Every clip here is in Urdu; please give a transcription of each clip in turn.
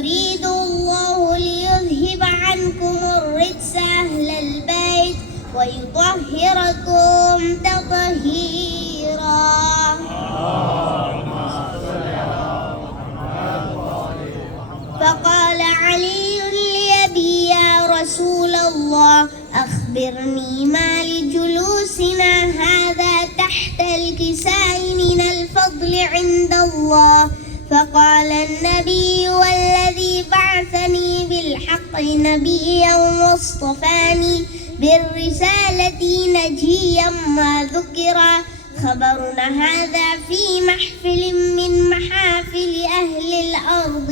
يريد الله ليذهب عنكم الرجس أهل البيت ويطهركم تطهيرا. فقال علي لأبي يا رسول الله أخبرني ما لجلوسنا هذا تحت الكساء من الفضل عند الله. فقال النبي والذي بعثني بالحق نبيا واصطفاني بالرسالة نجيا ما ذكر خبرنا هذا في محفل من محافل أهل الأرض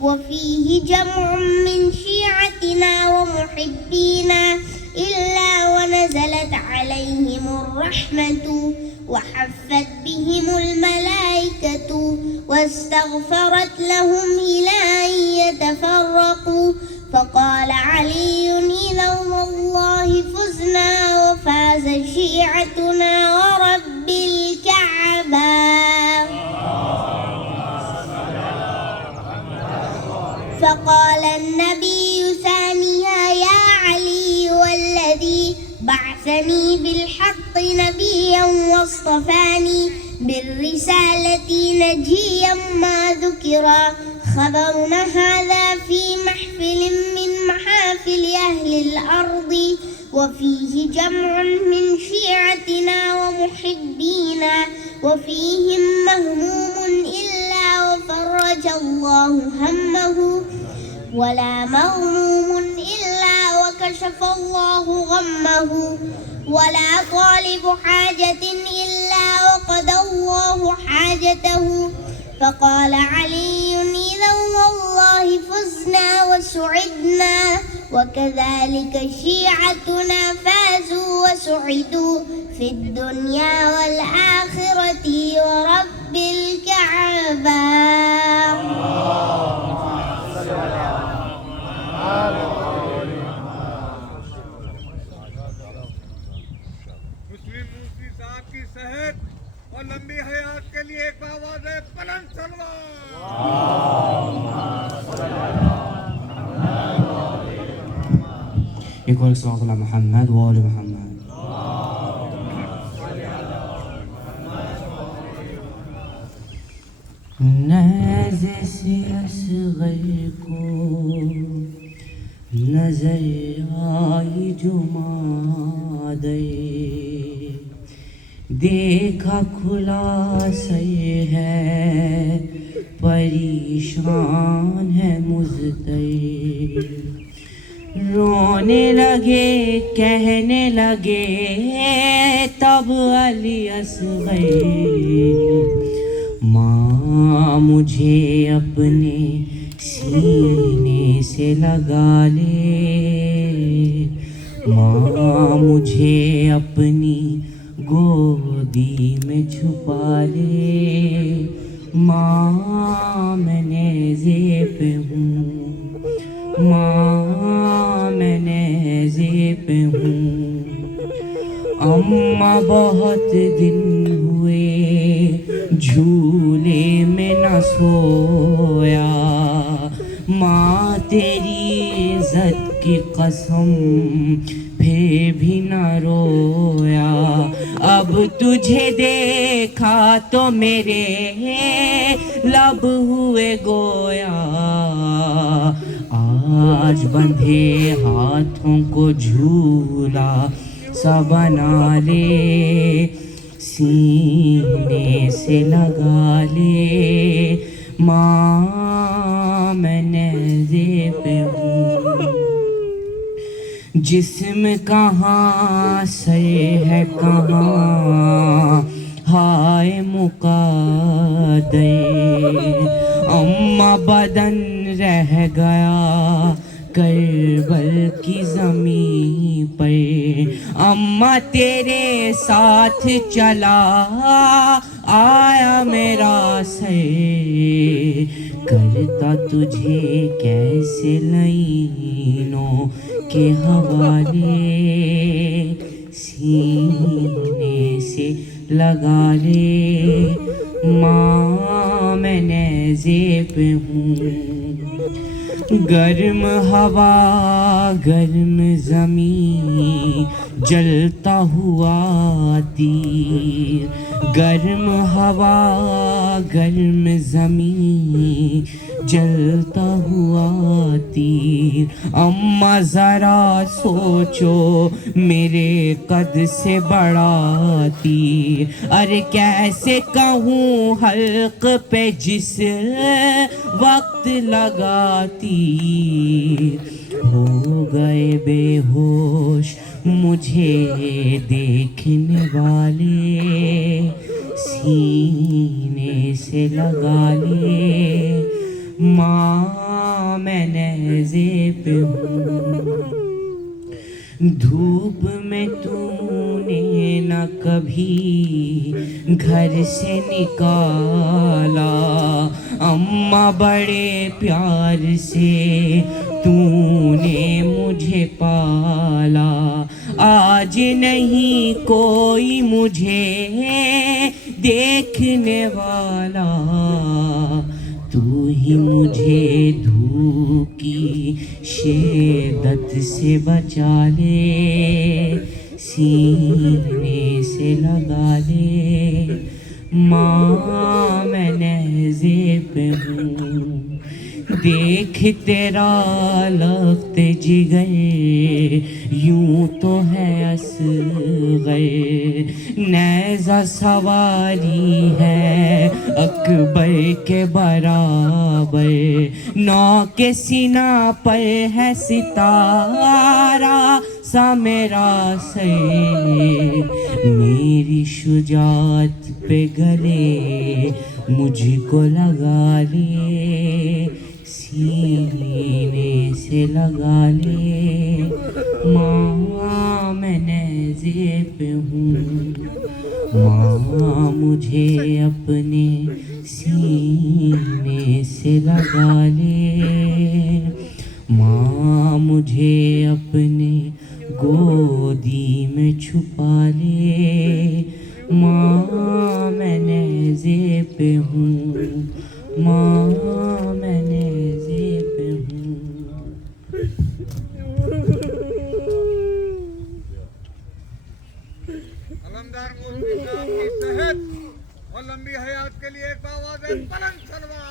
وفيه جمع من شيعتنا ومحبينا إلا ونزلت عليهم الرحمة وحفت بهم الملائكة واستغفرت لهم إلى أن يتفرقوا. فقال علي إذا والله فزنا وفاز شيعتنا ورب الكعبة. فقال النبي ثانيا يا علي والذي بعثني بالحق نبيا واصطفاني بالرسالة نجيا ما ذكر خبرنا هذا في محفل من محافل أهل الأرض وفيه جمع من شيعتنا ومحبينا وفيهم مهموم إلا وفرج الله همه ولا مغموم إلا وكشف الله غمه ولا طالب حاجة إلا وقضى الله حاجته. فقال علي إذا والله فزنا وسعدنا وكذلك شيعتنا فازوا وسعدوا في الدنيا والآخرة ورب الكعبة. مسلم مفتی صاحب کی صحت اور لمبی حیات کے لیے ایک آواز ہے بلند سلوات. ایک اور صلی اللہ محمد و آل محمد. نیز سے اصغر کو نظر آئی جمادے دیکھا کھلا سر ہے پریشان ہے مضطرب. رونے لگے کہنے لگے تب علی اصغر ماں مجھے اپنے سینے سے لگا لے ماں مجھے اپنی گودی میں چھپا لے ماں میں نیزے پہ ہوں ماں میں نیزے پہ ہوں. اماں بہت دن ہوئے جھولے میں نہ سویا ماں تیری عزت کی قسم پھر بھی نہ رویا. اب تجھے دیکھا تو میرے لب ہوئے گویا آج بندھے ہاتھوں کو جھولا سا بنا لے سینے سے لگا لے ماں میں نیزے پہ ہوں. جسم کہاں سر ہے کہاں ہائے مقدر اماں بدن رہ گیا کربل کی زمین پر اماں تیرے ساتھ چلا آیا میرا سر کرتا تجھے کیسے لائنوں کے حوالے سینے سے لگا لے ماں میں نیزے پہ ہوں. گرم ہوا گرم زمین جلتا ہوا تیر، گرم ہوا گرم زمین جلتا ہوا تیر، اماں ذرا سوچو میرے قد سے بڑا تیر، ارے کیسے کہوں حلق پہ جس وقت لگا تیر، ہو گئے بے ہوش مجھے دیکھنے والے، سینے سے لگا لے ماں میں نیزے پہ ہوں، دھوپ میں تو نے نہ کبھی گھر سے نکالا، اماں بڑے پیار سے تو نے مجھے پالا، آج نہیں کوئی مجھے دیکھنے والا، تو ہی مجھے دھوپ کی شدت سے بچا لے، سینے سے لگا لے ماں میں نیزے پہ ہوں، دیکھ تیرا لخت جگر یوں تو ہے اصغر، نیزہ سواری ہے اکبر کے برابر، نو کے سینہ پر ہے ستارہ سا میرا سر، میری شجاعت پہ گلے مجھ کو لگا لے، سینے سے لگا لے ماں میں نیزے پہ ہوں، ماں مجھے اپنے سینے سے لگا لے، ماں مجھے اپنے گودی میں چھپا لے، ماں میں نیزے پہ ہوں، ماں میں نیزے پہ ہوں۔ علمدار مفتی صاحب کی صحت اور لمبی حیات کے لیے ایک آواز ہے بلند سلوات۔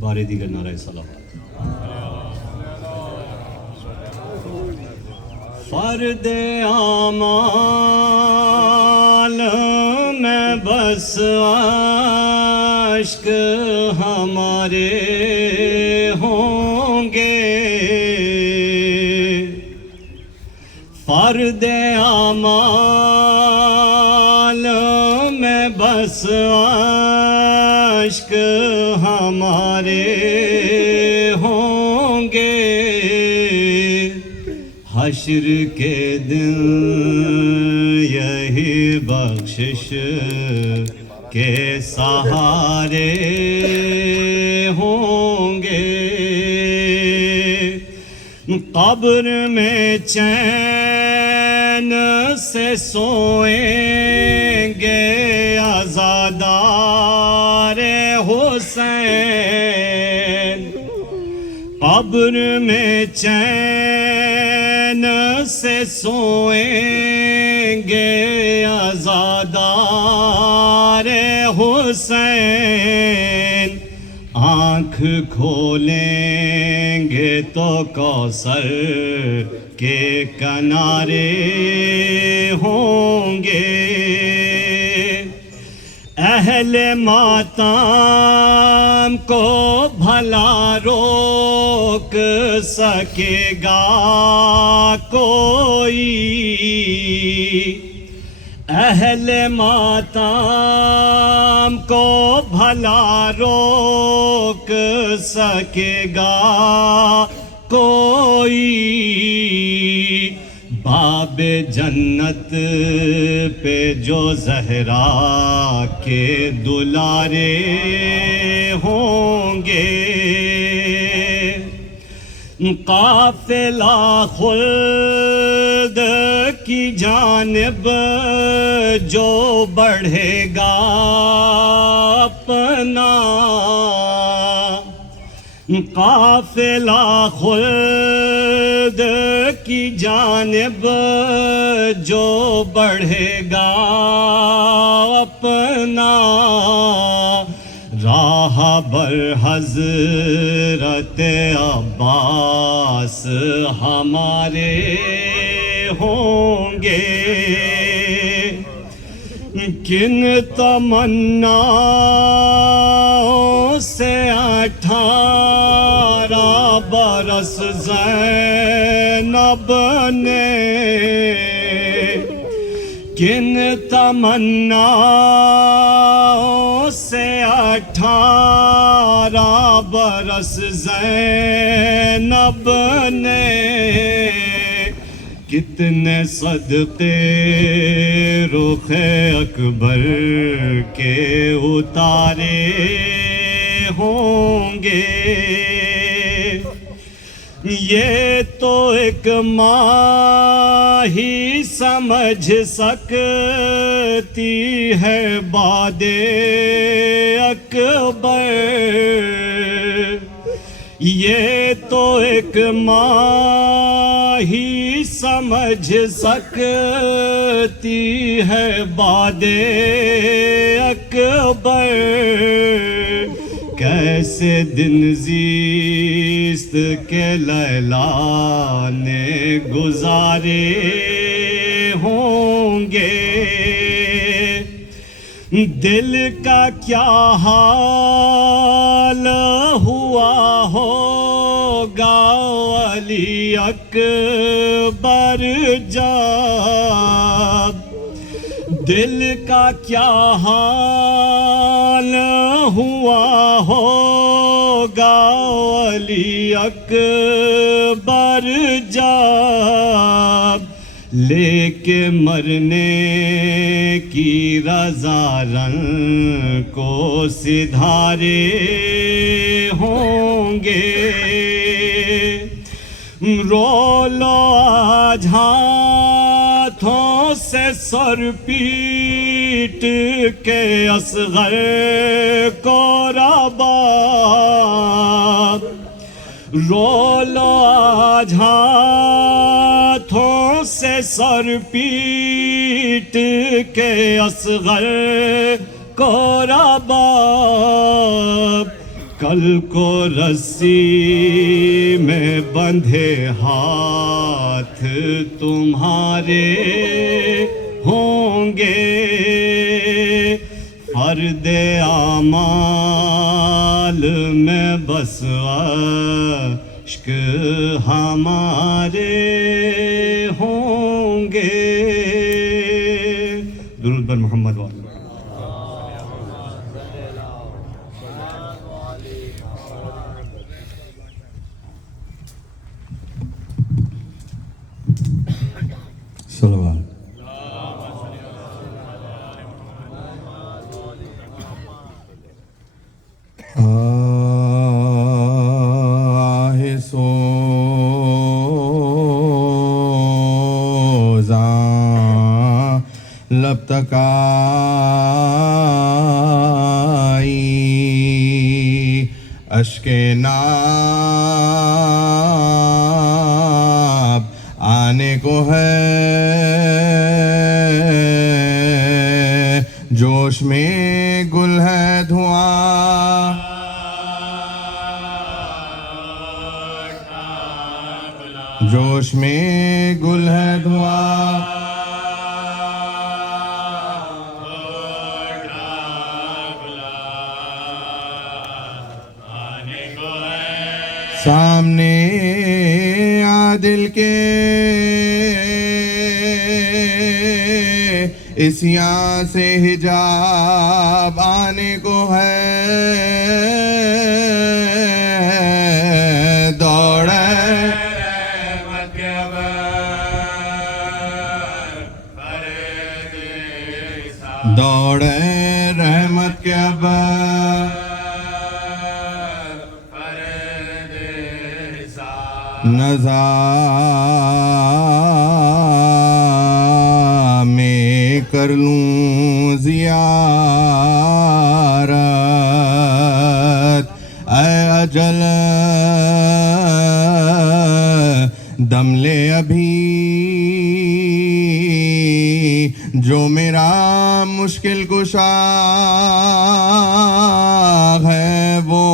بارے دیگر نعرہ صلوات۔ فرد اعمال میں بس عشق ہمارے ہوں گے، فرد اعمال میں بس عشق ہمارے ہوں گے، حشر کے دن یہی بخشش کے سہارے ہوں گے، قبر میں چین سے سوئیں گے عزادار حسین، قبر میں چین سے سوئیں گے عزادار حسین، آنکھ کھولیں گے تو کوثر کے کنارے ہوں گے، اہل ماتم کو بھلا روک سکے گا کوئی، اہل ماتم کو بھلا روک سکے گا کوئی، باب جنت پہ جو زہرا کے دلارے ہوں گے، قافلہ خلد کی جانب جو بڑھے گا اپنا، قافلہ خلد کی جانب جو بڑھے گا اپنا، راہ بر حضرت عباس ہمارے ہوں گے، کن تمناؤں سے 18 برس زینب نے، کن تمناؤں سے 18 برس زینب نے، کتنے صدقے رخ اکبر کے اتارے ہوں گے، یہ تو ایک ماں ہی سمجھ سکتی ہے باد اکبر، یہ تو ایک ماں ہی سمجھ سکتی ہے باد اکبر، کیسے دن زیست کے لیلا نے گزارے ہوں گے، دل کا کیا حال ہوا ہوگا علی اکبر جب، دل کا کیا حال ہوا ہوگا علی اکبر جب، لے کے مرنے کی رضا رن کو سدھارے ہوں گے، رو لو آج ہاتھوں سے سر پیٹ کے اصغر کو رباب، رو لو آج ہاتھوں سے سر پیٹ کے اصغر کو رباب، کل کو رسی میں بندھے ہاتھ تمہارے ہوں گے، فرد اعمال میں بس عشق ہمارے ہوں گے، درود بر محمد وآلہ۔ صلوات۔ آہ سوزاں لب تک آئی، اشک ناب آنے کو ہے، جوش میں گل ہے دھواں، جوش میں گل ہے دھواں، سامنے عادل کے عصیاں سے حجاب آنے کو ہے، دوڑے دوڑے رحمت کے ابر، رضا میں کر لوں زیارت اے اجل دم لے ابھی جو میرا مشکل کشا ہے وہ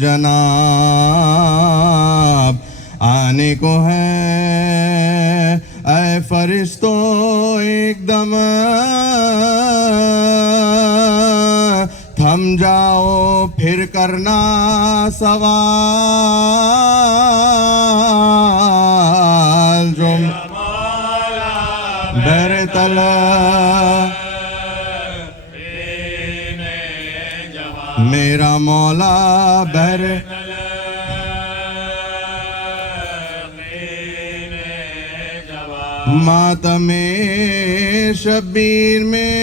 جناب آنے کو ہے اے فرشتوں ایک دم تھم جاؤ پھر کرنا سوال جو بہر طلب میرا مولا بہر ماتم شبیر میں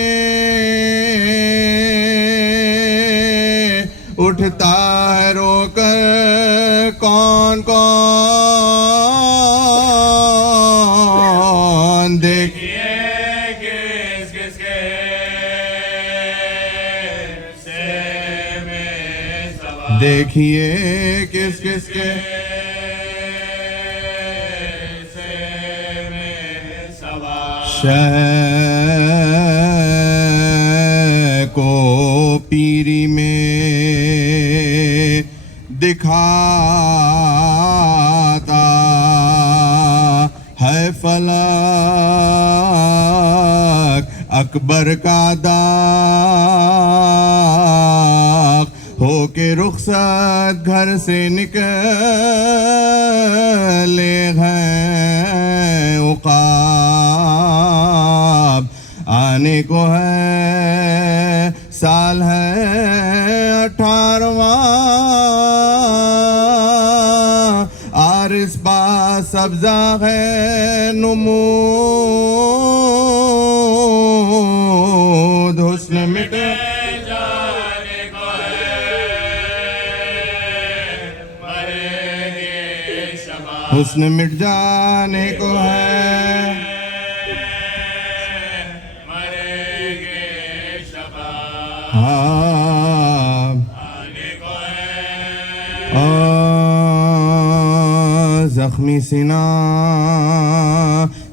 اٹھتا ہے رو کر کون کون دیکھیے کس کس کے دیکھیے کس کس کے شہ کو پیری میں دکھاتا ہے فلک اکبر کا داغ ہو کے رخصت گھر سے نکلے ہیں عقاب آنے کو ہے سال ہے 18واں عارض با سبزہ ہے نمود حسن مٹے حسن مٹ جانے کو ہے زخمی سینہ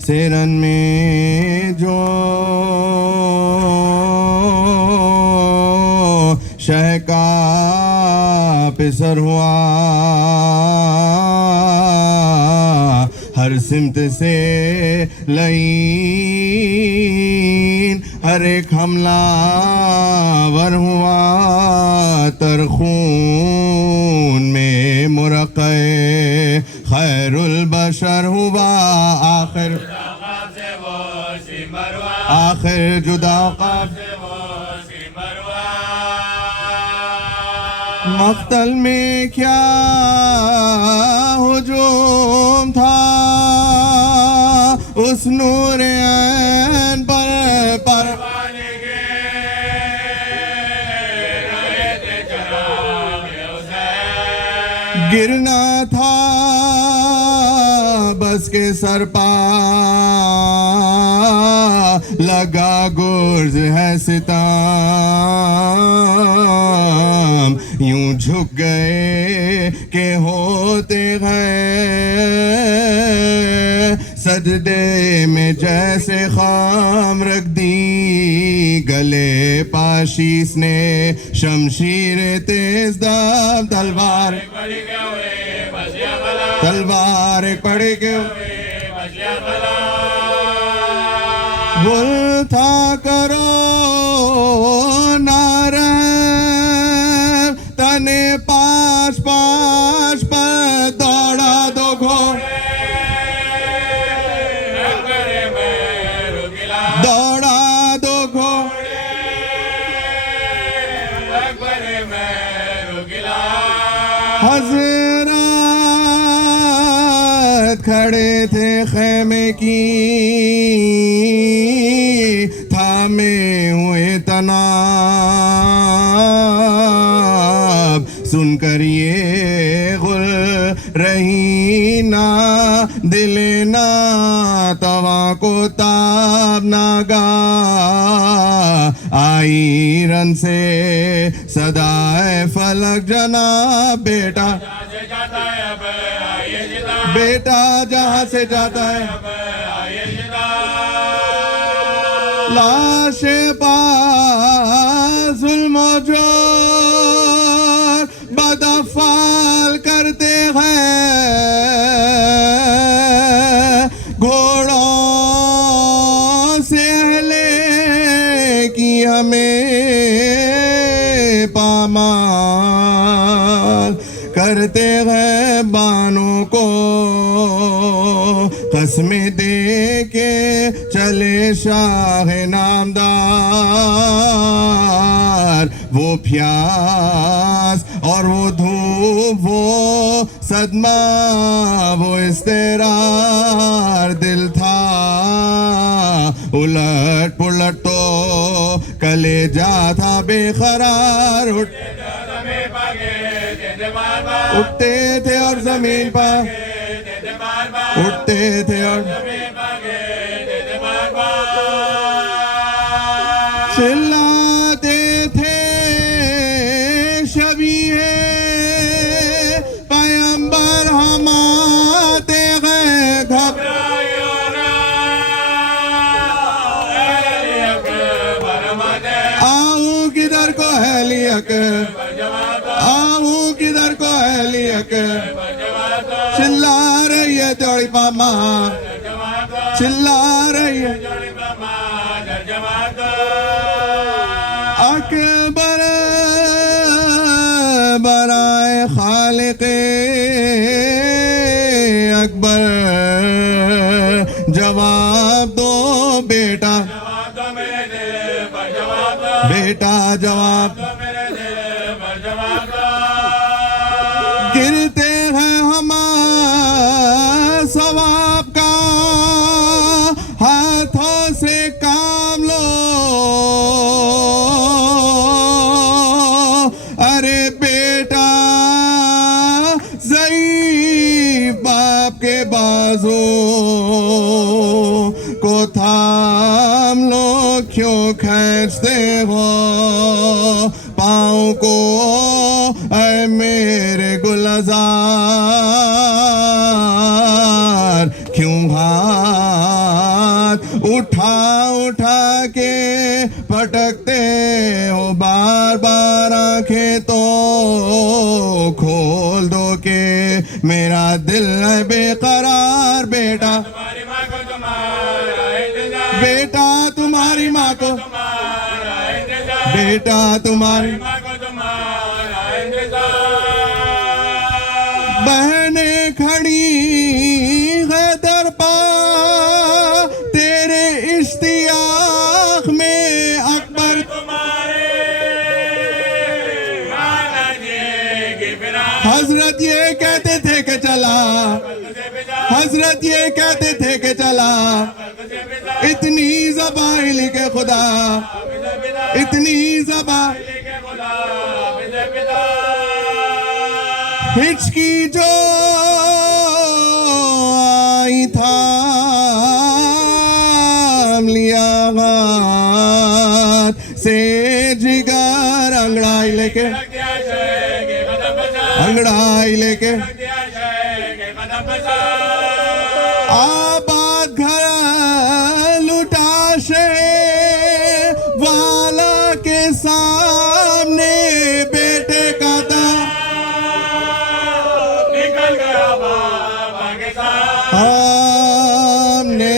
سیرن میں جو شہ کا پسر ہوا ہر سمت سے لعین ہر ایک حملہ ور ہوا ترخون میں مرقع خیر البشر ہوا آخر جدا مقتل میں کیا ہجوم تھا اس نور عین پر گرنا تھا بس کے سر پا لگا گرز ہے ستم یوں جھک گئے کہ ہوتے ہیں سجدے میں جیسے خام رکھ دی گلے پاشیس نے شمشیر تیز دم تلوار ایک پڑے کے بول تھا کرو نارم تنے پاش پاش پر دوڑا دو گھوڑے دوڑا دو گھوڑے حضرت کھڑے تھے خیمے کی تھامے ہوئے تناب سن کر یہ غل رہی دل نا توا کو تاب ناگا آئی رن سے صدائے فلک جناب بیٹا بیٹا جہاں سے جاتا ہے لاش پا ظلم و جور بدافعال کرتے ہیں گھوڑوں سے اہلے کی ہمیں پامال کرتے ہیں بانوں کو قسمیں دے کے چلے شاہ نامدار وہ پیاس اور وہ دھوپ وہ صدمہ وہ استقرار دل تھا الٹ پلٹ تو کلیجہ تھا بے قرار اٹھتے تھے اور زمین پر اٹھتے تھے اور چلاتے تھے شبیہ پیغمبر ہم آتے گئے آؤں کدھر کو اہلی اکبر آؤں کدھر کو اہلی اکبر چلا رہی ہے جوڑی پاما چلا رہی ہے اکبر برائے خالق اکبر جواب دو بیٹا بیٹا جواب گرتے ہیں ہم ثواب کا ہاتھوں سے کام لو ارے بیٹا ضعیف باپ کے بازو کو تھام لو کیوں کھینچتے ہو پاؤں کو اے میرے گلزار کیوں ہاتھ اٹھا اٹھا کے پٹکتے ہو بار بار آنکھیں تو کھول دو کہ میرا دل ہے بے قرار بیٹا بیٹا تمہاری ماں کو بیٹا تمہاری بہنیں کھڑی ہے در پا تیرے اشتیاق میں اکبر حضرت یہ کہتے تھے کہ چلا حضرت یہ کہتے تھے کہ چلا اتنی زبائل کے خدا اتنی زبائل ہچکی جو آئی تھا لیا ہاتھ سے جگر انگڑائی لے کے انگڑائی لے کے آباد گھر لٹا شہر والا کے سامنے بیٹے کا تھا ہم نے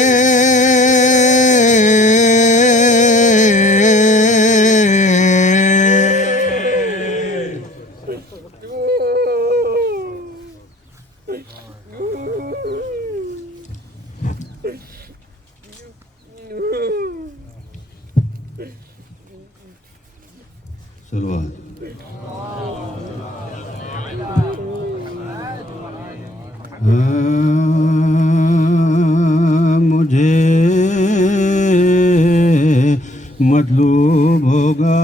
سلوات مجھے مطلوب ہوگا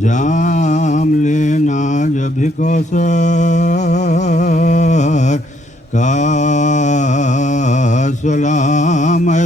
جام لینا جب کوثر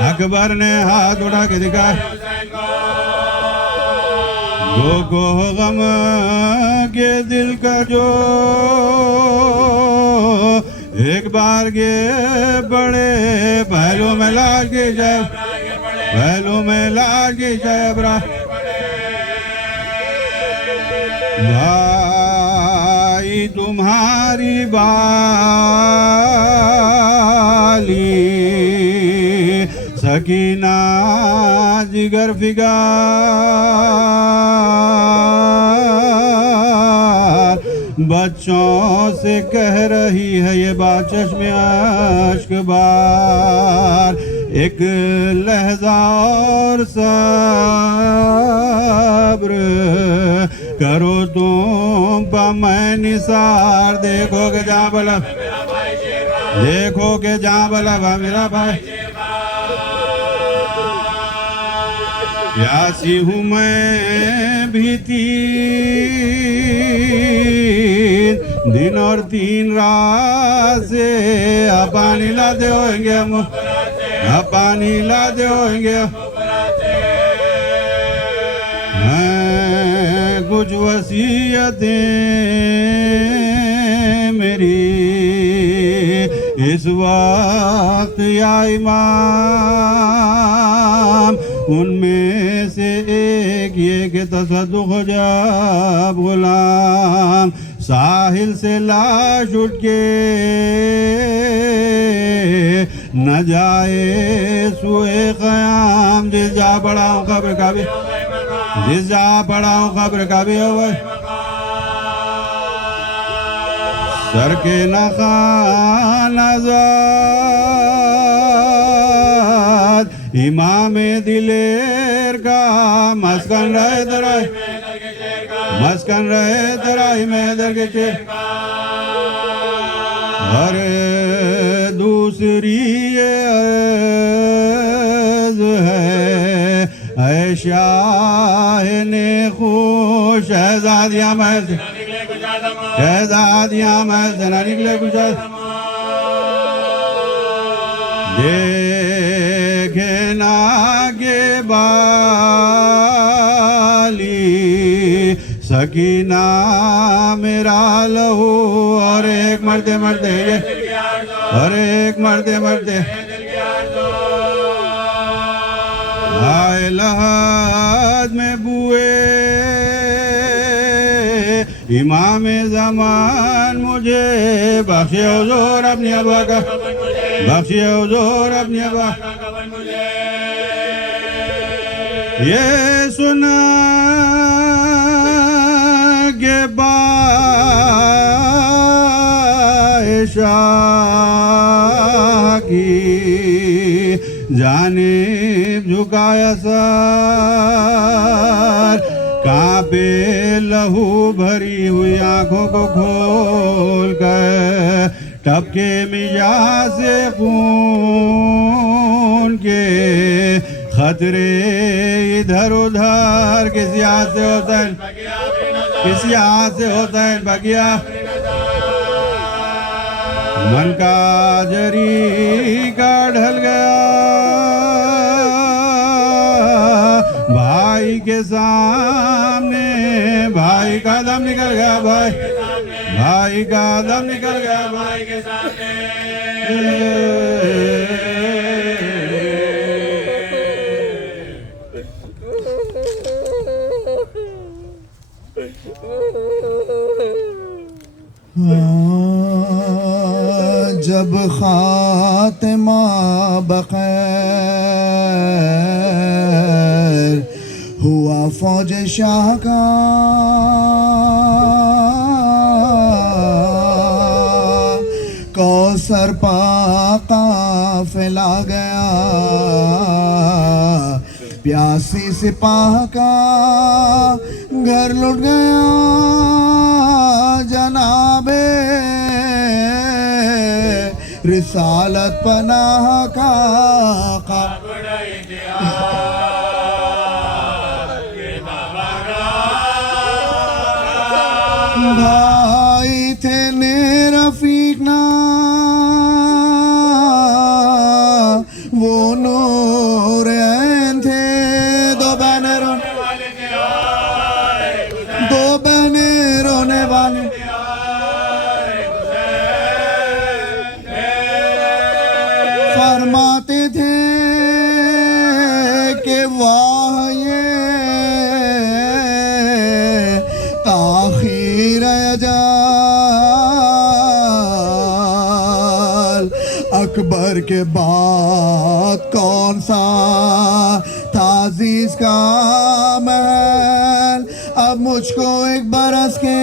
اکبر نے ہاتھ اٹھا کے دکھا دو کو غم کے دل کا جو ایک بار کے بڑے پہلو میں لاج کے جائے پہلو میں لاج کے جائے برا بھائی تمہاری بالی سکینہ جگر فگار بچوں سے کہہ رہی ہے یہ بات چشم اشک بار ایک لحظہ اور صبر کرو تم پا میں نثار دیکھو کہ جہاں بلا دیکھو کہ جہاں بلا میرا بھائی پیاسی ہوں میں بھی 3 دن اور 3 رات سے پانی لاتے ہوئیں گے پانی لاتے ہوئیں گے کچھ وصیتیں میری اس وقت یا امام ان میں سے ایک یہ کہ تصدق جب غلام ساحل سے لاش اٹھ کے نہ جائے سوئے قیام جس جا پڑا ہوں قبر کا بھی جس جا پڑا ہوں قبر کا بھی ہوئے سر کے نخان آزاد امام دلیر کا مسکن رہے ترائی مسکن رہے ترائی میں در کے چیر اور دوسری عرض ہے اے شاہ نے خوش شہزادیاں میں سے شہزادیاں میں سے نہ نکلے کچھ دیکھے نا کے بالی سکینہ میرا لہو اور ایک مرتے مرتے اور ایک مرتے مرتے آئے لحد میں بوئے امام زمان مجھے بخشے حضور اپنی ابا کا بخشے حضور اپنی ابا یہ سنا کہ شاہ کی جانب جھکایا سر کانپے لہو بھری ہوئی آنکھوں کو کھول کر ٹپکے مجاز سے خون کے خطرے ادھر ادھر کسی ہاتھ سے ہوتا ہے کسی ہاتھ سے ہوتا ہے بگیا من کا جری کا ڈھل گیا بھائی کے سامنے بھائی کا دم نکل گیا بھائی کا دم نکل گیا بھائی کے سامنے جب خاتمہ بخیر ہوا فوج شاہ کا کوثر پا قافلہ گیا پیاسی سپاہ کا گھر لٹ گیا جناب رسالت پناہ کا بھائی تھے رفیق نا وہ نور اکبر کے بعد کون سا تھا عزیز کا محل اب مجھ کو ایک برس کے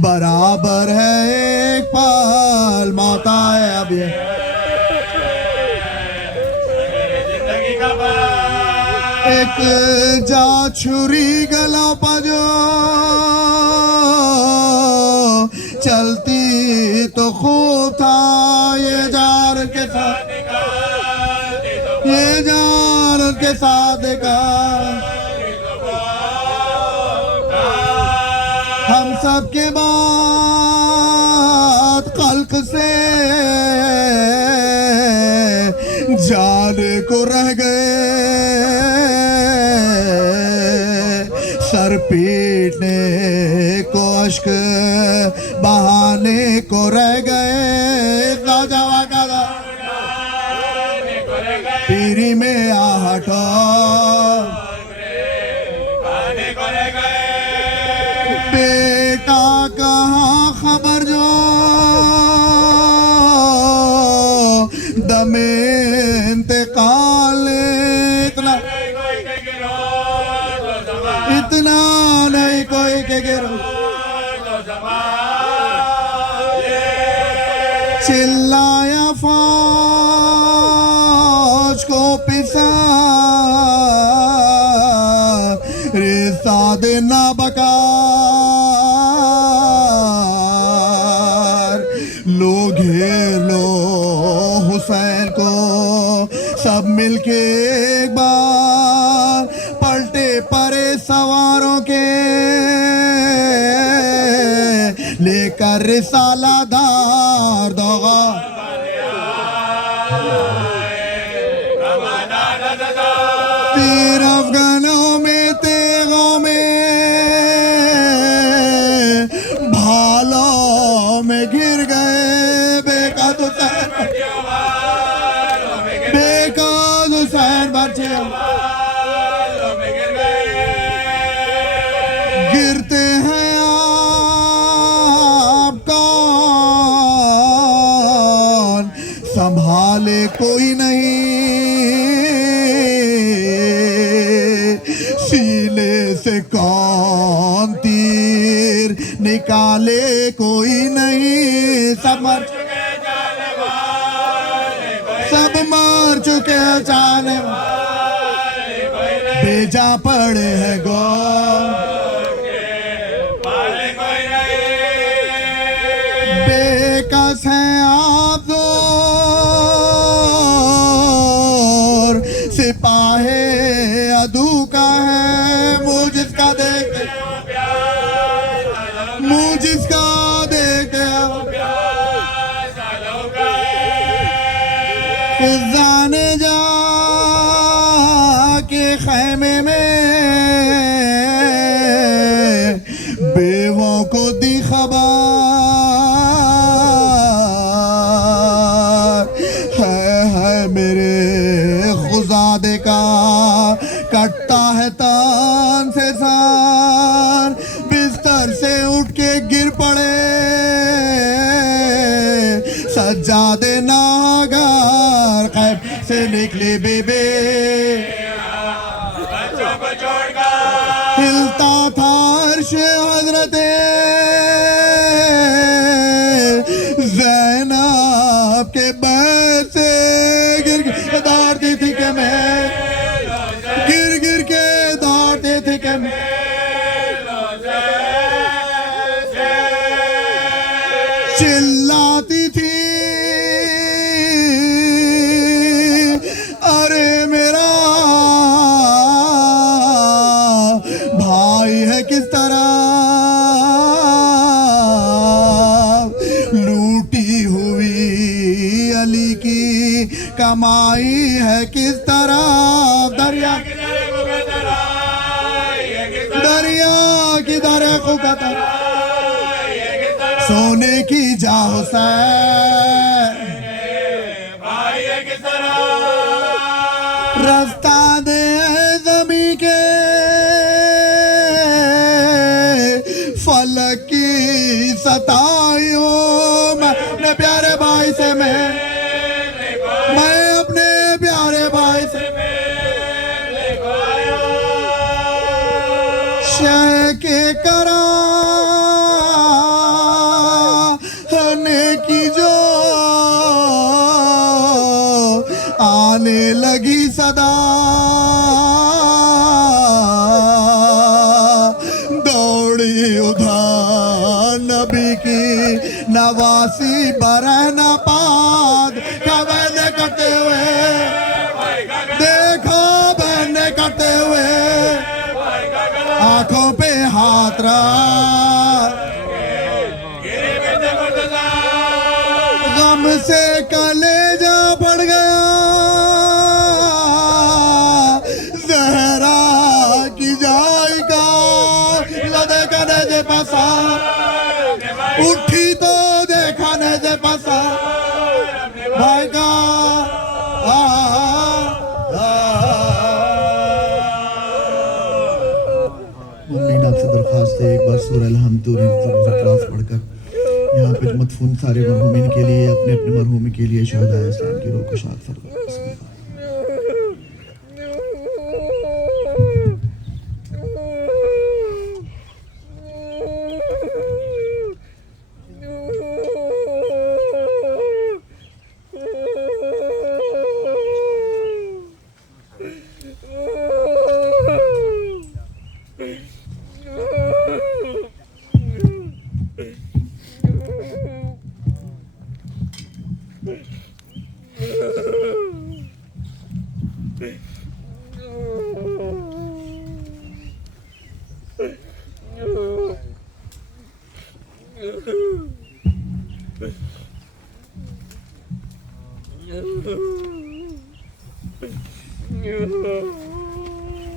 برابر ہے ایک پل موت آئے اب یہ ایک جا چھری گلا پجو چلتی تو خوب تھا یہ جار کے ساتھ یہ جار کے ساتھ کا ہم سب کے بعد خلق سے جان کو رہ گئے سر پیٹنے کو اشک بہانے کو رہ گئے نوجوان کا پیری میں آہٹا بیٹا کہاں خبر جو دم انتقال اتنا نہیں کوئی کے گرو چلایا فوج کو پسا رسا دینا بکار لو گھیر لو حسین کو سب مل کے ایک بار پلٹے پرے سواروں کے لے کر رسالہ دار دوغا تیر افغانوں میں تیغوں میں بھالوں میں گر گئے بے قد حسین بچے گرتے ہیں آپ کون سنبھالے کوئی نہیں سینے سے کون تیر نکالے کوئی نہیں سب مر چکے جانے بھیجا پڑے ہیں گو بے کس ہیں آپ دور سپاہی عدو کا ہے منہ جس کا دیکھتے منہ جس کا دیکھتے فضا نے جا کے خیمے میں بیووں کو دی خبر ہے میرے خزادے کا کٹتا ہے تان سے سار بستر سے اٹھ کے گر پڑے سجادے ناگار قیب سے نکلے بے بے ہلتا تھا عرش حضرت زینب کے بیت سے گر کے دارتی تھی کہ میں گر گر کے دارتی تھی کہ میں چلاتی تھی ارے میرا بھائی ہے کس طرح لوٹی ہوئی علی کی کمائی ہے کس طرح دریا کی دریا کو قطر سونے کی جا حسین رفتہ دے زمین کے فلک کی ستائیوں میں صدا دوڑی ادھر نبی کی نواسی برہنہ پاد کیا بہنے کرتے ہوئے دیکھو بہنے کرتے ہوئے آنکھوں پہ ہاتھ رکھ غم سے کلیجہ پڑ گیا زہرا کی جائی کا لدے کا نیجے پاسا اٹھی تو دیکھا نیجے پاسا بھائی کا ممین آپ سے درخواست ہے ایک بار سورہ الحمد پڑھ کر یہاں پہ مدفون سارے مرحومین کے لیے اپنے اپنے مرحومی کے لیے شہداء اسلام کی روح کو شاد فرمائیں. بسم اللہ.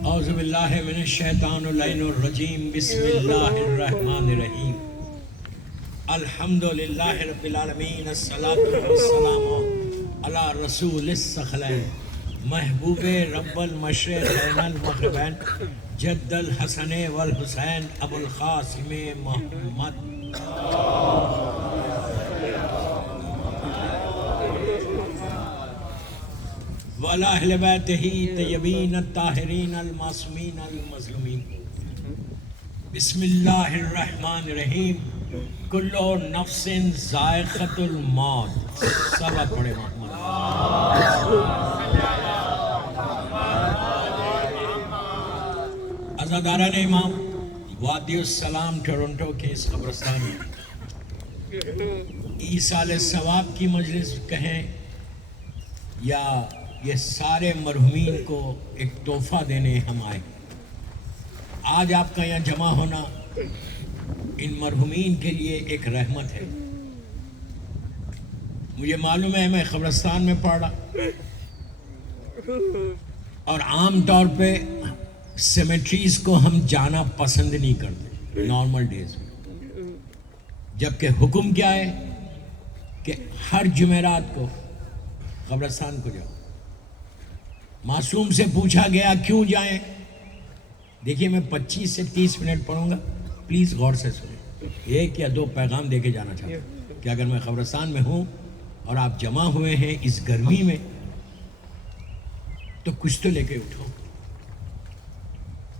اعوذ باللہ من الشیطان اللعین الرجیم بسم اللہ الرحمن الرحیم الحمدللہ رب العالمین الصلاة والسلام علی رسول الثقلین محبوب رب المشرقین المغربین جد الحسن والحسین ابو القاسم محمد وعلی اہل بیتہ طیبین الطاہرین المعصومین المظلومین. بسم اللہ الرحمن الرحیم کل نفس ذائقۃ الموت. سبق پڑھے محمد. عزاداران امام وادی السلام ٹورنٹو کے اس قبرستان میں ایصال ثواب کی مجلس کہیں یا یہ سارے مرحومین کو ایک تحفہ دینے ہم آئے. آج آپ کا یہاں جمع ہونا ان مرحومین کے لیے ایک رحمت ہے. مجھے معلوم ہے میں قبرستان میں پڑھا اور عام طور پہ سیمیٹریز کو ہم جانا پسند نہیں کرتے نارمل ڈیز میں، جبکہ حکم کیا ہے کہ ہر جمعرات کو قبرستان کو جاؤ. معصوم سے پوچھا گیا کیوں جائیں؟ دیکھیے میں 25 سے 30 منٹ پڑھوں گا، پلیز غور سے سنیں. ایک یا دو پیغام دے کے جانا چاہتا ہوں کہ اگر میں قبرستان میں ہوں اور آپ جمع ہوئے ہیں اس گرمی میں تو کچھ تو لے کے اٹھو.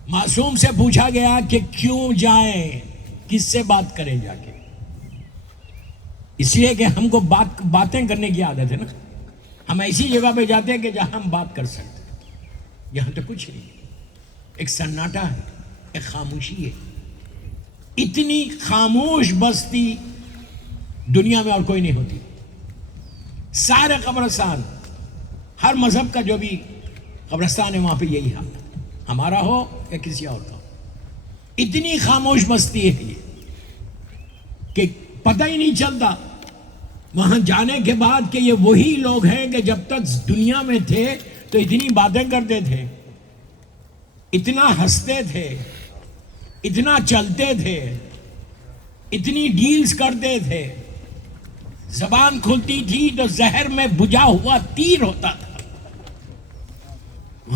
معصوم سے پوچھا گیا کہ کیوں جائیں، کس سے بات کریں جا کے؟ اس لیے کہ ہم کو باتیں کرنے کی عادت ہے نا. ہم ایسی جگہ پہ جاتے ہیں کہ جہاں ہم بات کر سکتے ہیں. یہاں تو کچھ نہیں، ایک سناٹا ہے، ایک خاموشی ہے. اتنی خاموش بستی دنیا میں اور کوئی نہیں ہوتی. سارے قبرستان ہر مذہب کا جو بھی قبرستان ہے وہاں پہ یہی حال ہے، ہمارا ہو یا کسی اور کا ہو. اتنی خاموش بستی ہے یہ کہ پتہ ہی نہیں چلتا وہاں جانے کے بعد کہ یہ وہی لوگ ہیں کہ جب تک دنیا میں تھے تو اتنی باتیں کرتے تھے، اتنا ہنستے تھے، اتنا چلتے تھے، اتنی ڈیلز کرتے تھے. زبان کھلتی تھی تو زہر میں بجھا ہوا تیر ہوتا تھا.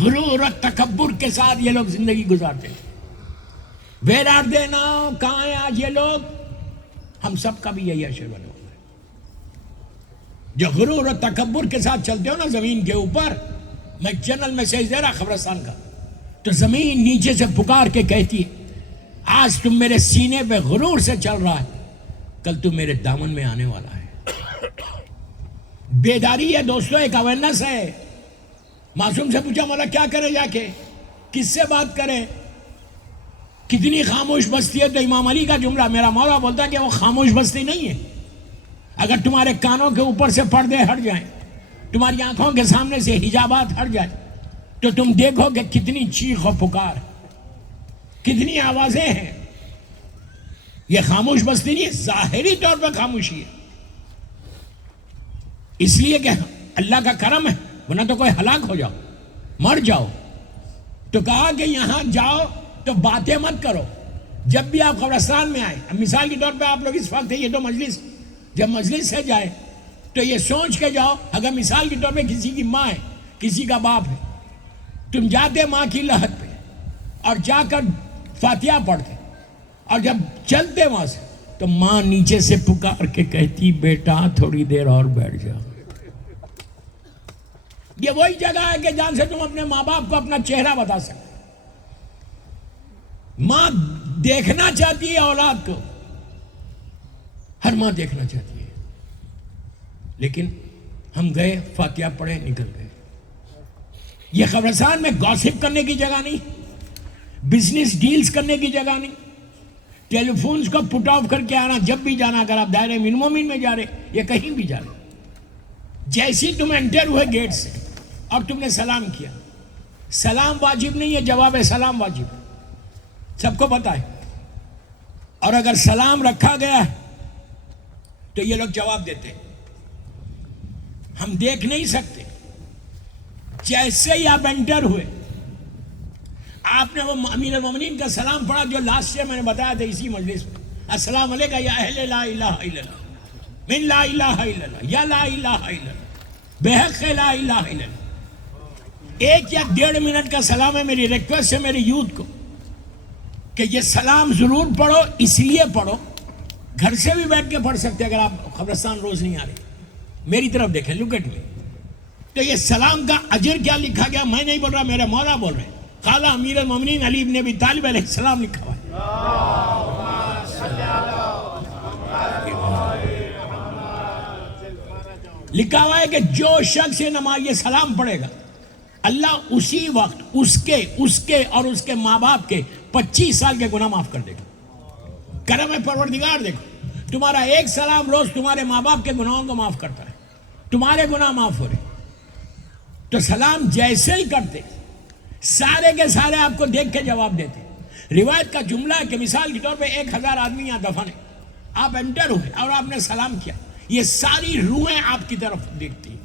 غرور اور تکبر کے ساتھ یہ لوگ زندگی گزارتے تھے. Where are they now? کہاں ہیں آج یہ لوگ؟ ہم سب کا بھی یہی اشر بنا. جو غرور اور تکبر کے ساتھ چلتے ہو نا زمین کے اوپر، میں جنرل میسیج دے رہا قبرستان کا، تو زمین نیچے سے پکار کے کہتی ہے آج تم میرے سینے پہ غرور سے چل رہا ہے، کل تم میرے دامن میں آنے والا ہے. بیداری ہے دوستو، ایک اویئرنس ہے. معصوم سے پوچھا مولا کیا کرے جا کے, کس سے بات کرے, کتنی خاموش بستی ہے؟ تو امام علی کا جملہ, میرا مولا بولتا ہے کہ وہ خاموش بستی نہیں ہے. اگر تمہارے کانوں کے اوپر سے پردے ہٹ جائیں, تمہاری آنکھوں کے سامنے سے حجابات ہٹ جائیں, تو تم دیکھو کہ کتنی چیخ و پکار, کتنی آوازیں ہیں. یہ خاموش بستی نہیں ہے, ظاہری طور پر خاموشی ہے. اس لیے کہ اللہ کا کرم ہے, ورنہ تو کوئی ہلاک ہو جاؤ, مر جاؤ. تو کہا کہ یہاں جاؤ تو باتیں مت کرو. جب بھی آپ قبرستان میں آئے, اب مثال کے طور پہ آپ لوگ اس وقت ہے, یہ تو مجلس, جب مجلس سے جائے تو یہ سوچ کے جاؤ, اگر مثال کے طور پہ کسی کی ماں ہے, کسی کا باپ ہے, تم جاتے ماں کی لحد پہ اور جا کر فاتحہ پڑھتے, اور جب چلتے وہاں سے تو ماں نیچے سے پکار کے کہتی بیٹا تھوڑی دیر اور بیٹھ جاؤ. یہ وہی جگہ ہے کہ جہاں سے تم اپنے ماں باپ کو اپنا چہرہ بتا سکتے. ماں دیکھنا چاہتی ہے اولاد کو, ہر ماں دیکھنا چاہتی ہے. لیکن ہم گئے, فاتحہ پڑھے, نکل گئے. یہ قبرستان میں گوسپ کرنے کی جگہ نہیں, بزنس ڈیلز کرنے کی جگہ نہیں, ٹیلی فونز کو پٹ آف کر کے آنا جب بھی جانا. اگر آپ دائرہ مومن میں جا رہے یا کہیں بھی جا رہے, جیسی تم انٹر ہوئے گیٹ سے اور تم نے سلام کیا, سلام واجب نہیں ہے, جواب سلام واجب ہے, سب کو پتا ہے. اور اگر سلام رکھا گیا ہے تو یہ لوگ جواب دیتے ہیں. ہم دیکھ نہیں سکتے. جیسے ہی آپ انٹر ہوئے, آپ نے وہ امیر المومنین کا سلام پڑھا جو لاسٹ سے میں نے بتایا تھا اسی مجلس میں, السلام علیکم یا اہل لا الہ الا اللہ من لا الہ الا اللہ یا لا الہ الا اللہ بحق لا الہ الا اللہ. 1 یا 1.5 منٹ کا سلام ہے. میری ریکویسٹ ہے میری یوتھ کو کہ یہ سلام ضرور پڑھو. اس لیے پڑھو, گھر سے بھی بیٹھ کے پڑھ سکتے اگر آپ قبرستان روز نہیں آ رہے. میری طرف دیکھیں, لک ایٹ می. تو یہ سلام کا اجر کیا لکھا گیا, میں نہیں بول رہا, میرے مولا بول رہے ہیں. قال امیر المومنین علی ابن ابی طالب علیہ السلام لکھا ہوا ہے. لکھا ہوا ہے کہ جو شخص یہ نماز یہ سلام پڑھے گا, اللہ اسی وقت اس کے اور اس کے ماں باپ کے 25 سال کے گناہ معاف کر دے گا. کرم ہے پروردگار. دیکھو, تمہارا ایک سلام روز تمہارے ماں باپ کے گناہوں کو معاف کرتا ہے, تمہارے گناہ معاف ہو رہے. تو سلام جیسے ہی کرتے, سارے کے سارے آپ کو دیکھ کے جواب دیتے. روایت کا جملہ ہے کہ مثال کے طور پہ 1000 آدمی یہاں دفن ہے, آپ انٹر ہوئے اور آپ نے سلام کیا, یہ ساری روحیں آپ کی طرف دیکھتی ہیں,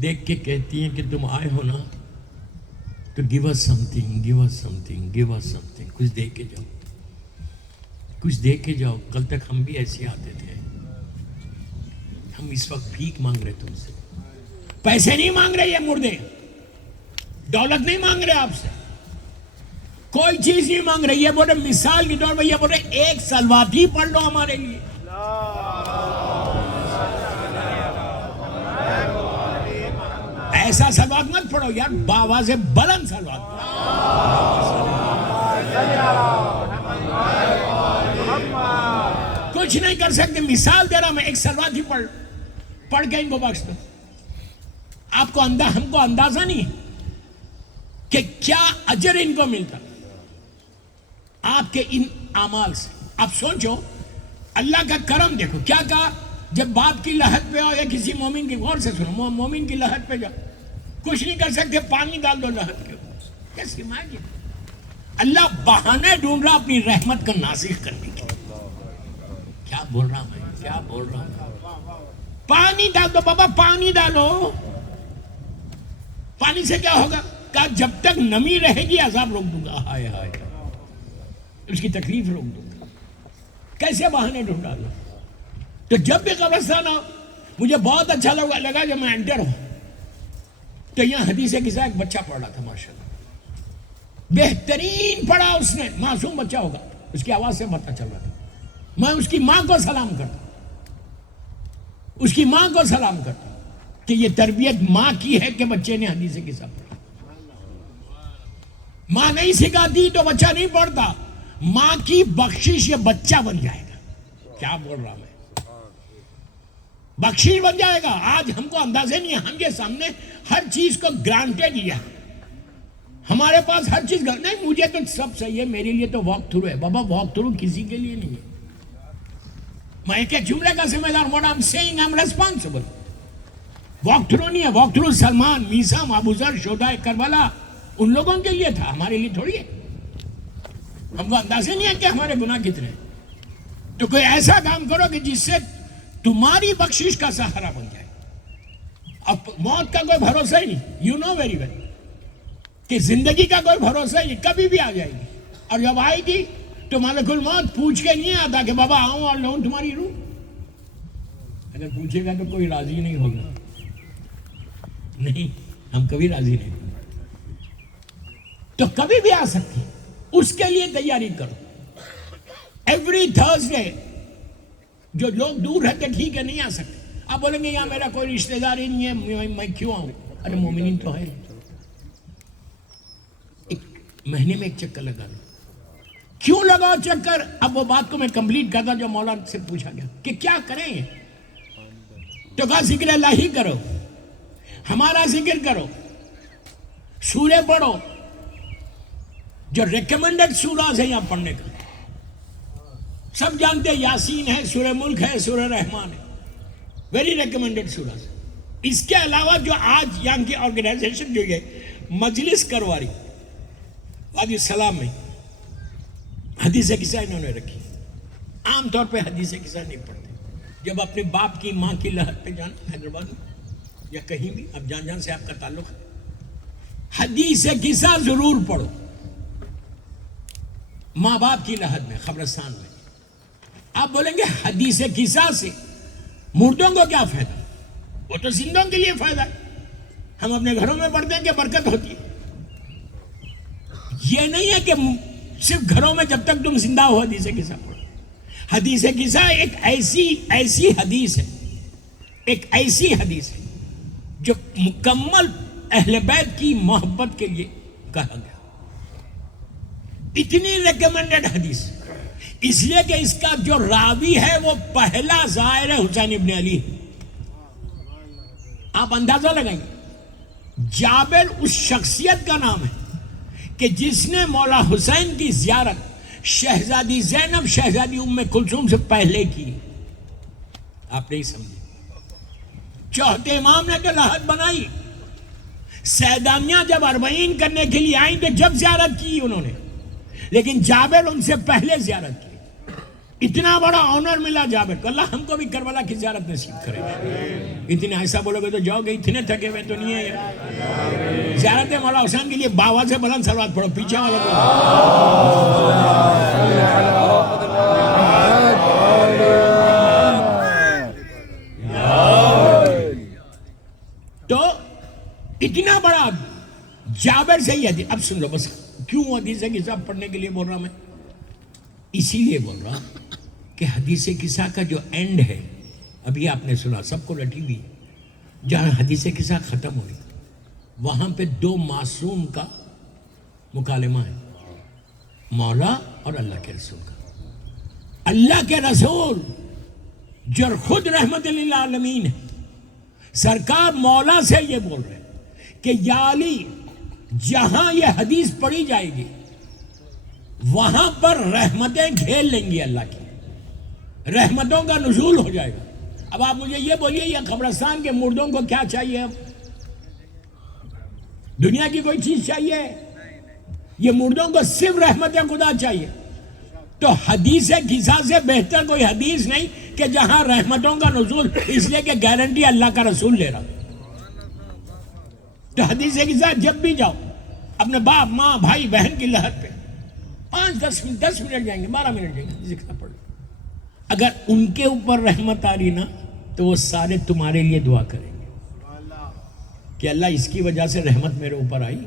دیکھ کے کہتی ہیں کہ تم آئے ہو نا, تو give us something, give us something, give us something. کچھ دے کے جاؤ, کچھ دے کے جاؤ. کل تک ہم بھی ایسے آتے تھے, ہم اس وقت بھیک مانگ رہے تم سے. پیسے نہیں مانگ رہے یہ مردے, دولت نہیں مانگ رہے آپ سے, کوئی چیز نہیں مانگ رہے. یہ بولے مثال کے طور پر, یہ بولے ایک صلوات ہی پڑھ لو ہمارے لیے. ایسا صلوات مت پڑھو یار, باواز بلند صلوات پڑھو. کچھ نہیں کر سکتے, مثال دے رہا میں, ایک صلوات ہی پڑھ کے ان کو بخش دو. آپ کو ہم کو اندازہ نہیں ہے کہ کیا اجر ان کو ملتا آپ کے ان اعمال سے. آپ سوچو, اللہ کا کرم دیکھو. کیا کہا, جب باپ کی لحد پہ آؤ یا کسی مومن کی, غور سے سنو, مومن کی لحد پہ جاؤ, کچھ نہیں کر سکتے, پانی ڈال دو لحد کے اوپر. کیسی مانگی, اللہ بہانے ڈھونڈ رہا اپنی رحمت کو نازل کرنے کے. کیا بول رہا میں, کیا بول رہا ہوں. پانی ڈال دو بابا, پانی ڈالو. پانی سے کیا ہوگا, کہا جب تک نمی رہے گی عذاب روک دوں گا. ہائے ہائے, اس کی تکلیف روک دوں گا. کیسے بہانے ڈھونڈا لو. تو جب بھی قبرستان آؤ, مجھے بہت اچھا لگا جب میں انٹر ہوں تو یہاں حدیث قصہ ایک بچہ پڑھ رہا تھا, ماشاءاللہ بہترین پڑھا اس نے, معصوم بچہ ہوگا, اس کی آواز سے پتہ چل رہا تھا. میں اس کی ماں کو سلام کرتا, اس کی ماں کو سلام کرتا کہ یہ تربیت ماں کی ہے کہ بچے نے حدیث قصہ پڑھا. ماں نہیں سکھاتی تو بچہ نہیں پڑھتا, ماں کی بخشش یہ بچہ بن جائے گا. کیا بول رہا میں, بخشش بن جائے گا. آج ہم کو اندازہ نہیں ہے, ہم کے سامنے ہر چیز کو گرانٹیڈ لیا, ہمارے پاس ہر چیز نہیں. مجھے تو سب صحیح ہے, میرے لیے تو واک تھرو ہے. بابا واک تھرو کسی کے لیے نہیں ہے. میں ایک جملے کا ذمہ دار, what I'm saying I'm responsible. Walk through نہیں ہے. واک تھرو سلمان, میثم, ابوذر, شہدائے کربلا ان لوگوں کے لیے تھا, ہمارے لیے تھوڑی ہے. ہم کو اندازہ نہیں ہے کہ ہمارے گناہ کتنے ہیں. تو کوئی ایسا کام کرو کہ جس سے تمہاری بخشش کا سہارا بن جائے. اب موت کا کوئی بھروسہ ہی نہیں, یو نو ویری ویل کہ زندگی کا کوئی بھروسہ ہی نہیں, کبھی بھی آ جائے گی. اور جب آئے گی تو ملک الموت پوچھ کے نہیں آتا کہ بابا آؤں اور لوں تمہاری روح. اگر پوچھے گا تو کوئی راضی نہیں ہوگا. نہیں, ہم کبھی راضی نہیں ہوں. تو کبھی بھی آ سکتی, اس کے لیے تیاری کرو. ایوری تھرسڈے جو لوگ دور رہتے ٹھیک ہے نہیں آ سکتے. آپ بولیں گے یہاں میرا کوئی رشتہ دار ہی نہیں ہے, میں کیوں آؤں؟ ارے مومنین تو ہے. ایک مہینے میں ایک چکر لگا لو. کیوں لگاؤ چکر؟ اب وہ بات کو میں کمپلیٹ کرتا جو مولانا سے پوچھا گیا کہ کیا کریں, تو کہا ذکر اللہ ہی کرو, ہمارا ذکر کرو, سورے پڑھو. جو ریکمنڈڈ سورہ ہے یہاں پڑھنے کا سب جانتے ہیں, یاسین ہے, سورہ ملک ہے, سورہ رحمان ہے, ویری ریکمنڈڈ سورہ. اس کے علاوہ جو آج یہاں کی آرگنائزیشن جو ہے مجلس کروا رہی وادی السلام میں, حدیث قصہ انہوں نے رکھی. عام طور پہ حدیث قصہ نہیں پڑھتے. جب اپنے باپ کی ماں کی لحد پہ جانا حیدرآباد میں یا کہیں بھی, اب جان جان سے آپ کا تعلق ہے, حدیث قصہ ضرور پڑھو. ماں باپ کی لحد میں قبرستان میں. آپ بولیں گے حدیث قصہ سے مردوں کو کیا فائدہ؟ وہ تو زندوں کے لیے فائدہ ہے. ہم اپنے گھروں میں پڑھتے ہیں کہ برکت ہوتی ہے. یہ نہیں ہے کہ صرف گھروں میں جب تک تم زندہ ہو حدیث قصہ پڑھو. حدیث قصہ ایک ایسی حدیث ہے, ایک ایسی حدیث ہے جو مکمل اہل بیت کی محبت کے لیے کہا گیا. اتنی ریکمنڈڈ حدیث, اس لیے کہ اس کا جو راوی ہے وہ پہلا زائر حسین ابن علی. آپ اندازہ لگائیں, جابر اس شخصیت کا نام ہے کہ جس نے مولا حسین کی زیارت شہزادی زینب شہزادی ام کلثوم سے پہلے کی. آپ نہیں سمجھے. چوتھے امام نے تو لحد بنائی. سیدانیاں جب 40 کرنے کے لیے آئیں تو جب زیارت کی انہوں نے, لیکن جابر ان سے پہلے زیارت کی. اتنا بڑا آنر ملا جابر کو. اللہ ہم کو بھی کربلا کی زیارت نصیب کرے. اتنے ایسا بولو گے تو جاؤ گے, اتنے تھکے ہوئے تو نہیں ہے. زیارت مولا حسین کے لیے باوا سے بلند صلوات پڑھو. پیچھے والا تو اتنا بڑا جابر سے ہی حدیث. اب سن لو بس, کیوں حدیث قصہ پڑھنے کے لیے بول رہا میں؟ اسی لیے بول رہا کہ حدیث قصہ کا جو اینڈ ہے, ابھی آپ نے سنا, سب کو لٹی ہوئی, جہاں حدیث قصہ ختم ہوئی وہاں پہ 2 معصوم کا مکالمہ ہے, مولا اور اللہ کے رسول کا. اللہ کے رسول جو خود رحمت للعالمین ہے, سرکار مولا سے یہ بول رہے ہیں کہ یا علی, جہاں یہ حدیث پڑھی جائے گی وہاں پر رحمتیں گھیر لیں گی, اللہ کی رحمتوں کا نزول ہو جائے گا. اب آپ مجھے یہ بولیے, یہ قبرستان کے مردوں کو کیا چاہیے؟ اب دنیا کی کوئی چیز چاہیے؟ یہ مردوں کو صرف رحمت خدا چاہیے. تو حدیث قصہ سے بہتر کوئی حدیث نہیں کہ جہاں رحمتوں کا نزول, اس لیے کہ گارنٹی اللہ کا رسول لے رہا. تو حدیث قصہ جب بھی جاؤ اپنے باپ ماں بھائی بہن کی لحد پہ 5-10 منٹ جائیں گے, 12 منٹ جائیں گے, ذکر پڑھ. اگر ان کے اوپر رحمت آ رہی نا تو وہ سارے تمہارے لیے دعا کریں گے کہ اللہ اس کی وجہ سے رحمت میرے اوپر آئی,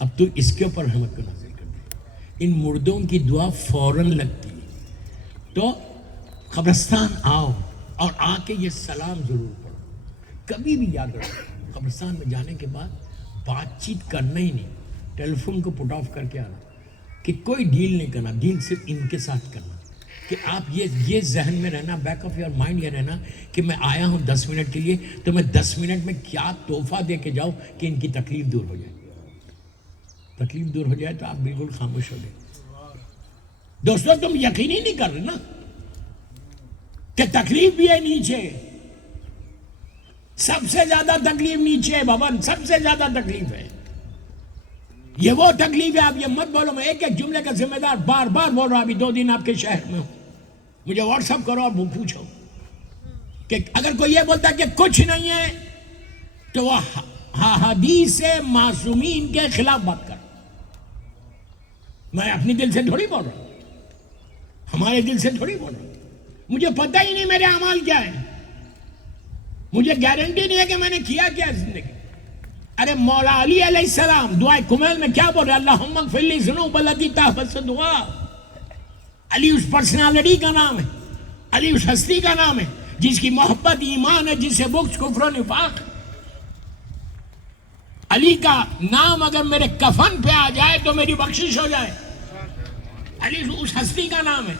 اب تو اس کے اوپر رحمت کو نازل کر دے. ان مردوں کی دعا فوراً لگتی ہے. تو قبرستان آؤ اور آ کے یہ سلام ضرور پڑھو. کبھی بھی یاد رکھو, قبرستان میں جانے کے بعد بات چیت کرنا ہی نہیں, ٹیلی فون کو پٹ آف کر کے آنا, کہ کوئی ڈیل نہیں کرنا. ڈیل صرف ان کے ساتھ کرنا کہ آپ یہ ذہن میں رہنا، بیک آف یور مائنڈ یہ رہنا کہ میں آیا ہوں 10 منٹ کے لیے، تو میں 10 منٹ میں کیا تحفہ دے کے جاؤں کہ ان کی تکلیف دور ہو جائے. تکلیف دور ہو جائے تو آپ بالکل خاموش ہو گئے. دوستو تم یقین ہی نہیں کر رہے نا کہ تکلیف بھی ہے نیچے. سب سے زیادہ تکلیف نیچے ہے بابن، سب سے زیادہ تکلیف ہے. یہ وہ تکلیف ہے، آپ یہ مت بولو میں ایک ایک جملے کا ذمہ دار بار بار بول رہا ہوں. ابھی 2 دن آپ کے شہر میں ہوں، مجھے واٹس اپ کرو اور پوچھو کہ اگر کوئی یہ بولتا ہے کہ کچھ نہیں ہے تو وہ حدیث معصومین کے خلاف بات کر. میں اپنی دل سے تھوڑی بول رہا ہوں، ہمارے دل سے تھوڑی بول رہا ہوں. مجھے پتہ ہی نہیں میرے اعمال کیا ہیں، مجھے گارنٹی نہیں ہے کہ میں نے کیا کیا زندگی. ارے مولا علی علیہ السلام دعائے کمیل میں کیا بول رہے؟ اللہم اغفر لی ذنوب التی تحبس دعا. علی اس پرسنالٹی کا نام ہے، علی اس ہستی کا نام ہے جس کی محبت ایمان ہے، جس سے بغض کفر و نفاق. علی کا نام اگر میرے کفن پہ آ جائے تو میری بخشش ہو جائے. علی اس ہستی کا نام ہے.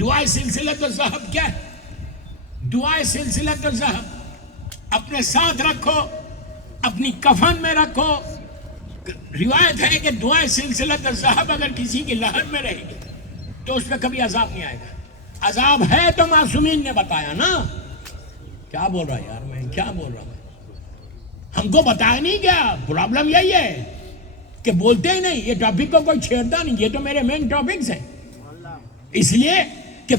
دعائے سلسلۃ الذہب کیا ہے؟ دعائے سلسلۃ الذہب اپنے ساتھ رکھو، اپنی کفن میں رکھو. روایت ہے کہ دعائے سلسلۃ الذہب اگر کسی کی لہر میں رہے گی تو اس پہ کبھی عذاب نہیں آئے گا. عذاب ہے تو معصومین نے بتایا نا. کیا بول رہا یار میں، کیا بول رہا ہوں؟ ہم کو بتایا نہیں گیا. پرابلم یہی ہے کہ بولتے ہی نہیں، یہ ٹاپک کو کوئی چھیڑتا نہیں. یہ تو میرے مین ٹاپکس ہیں، اس لیے کہ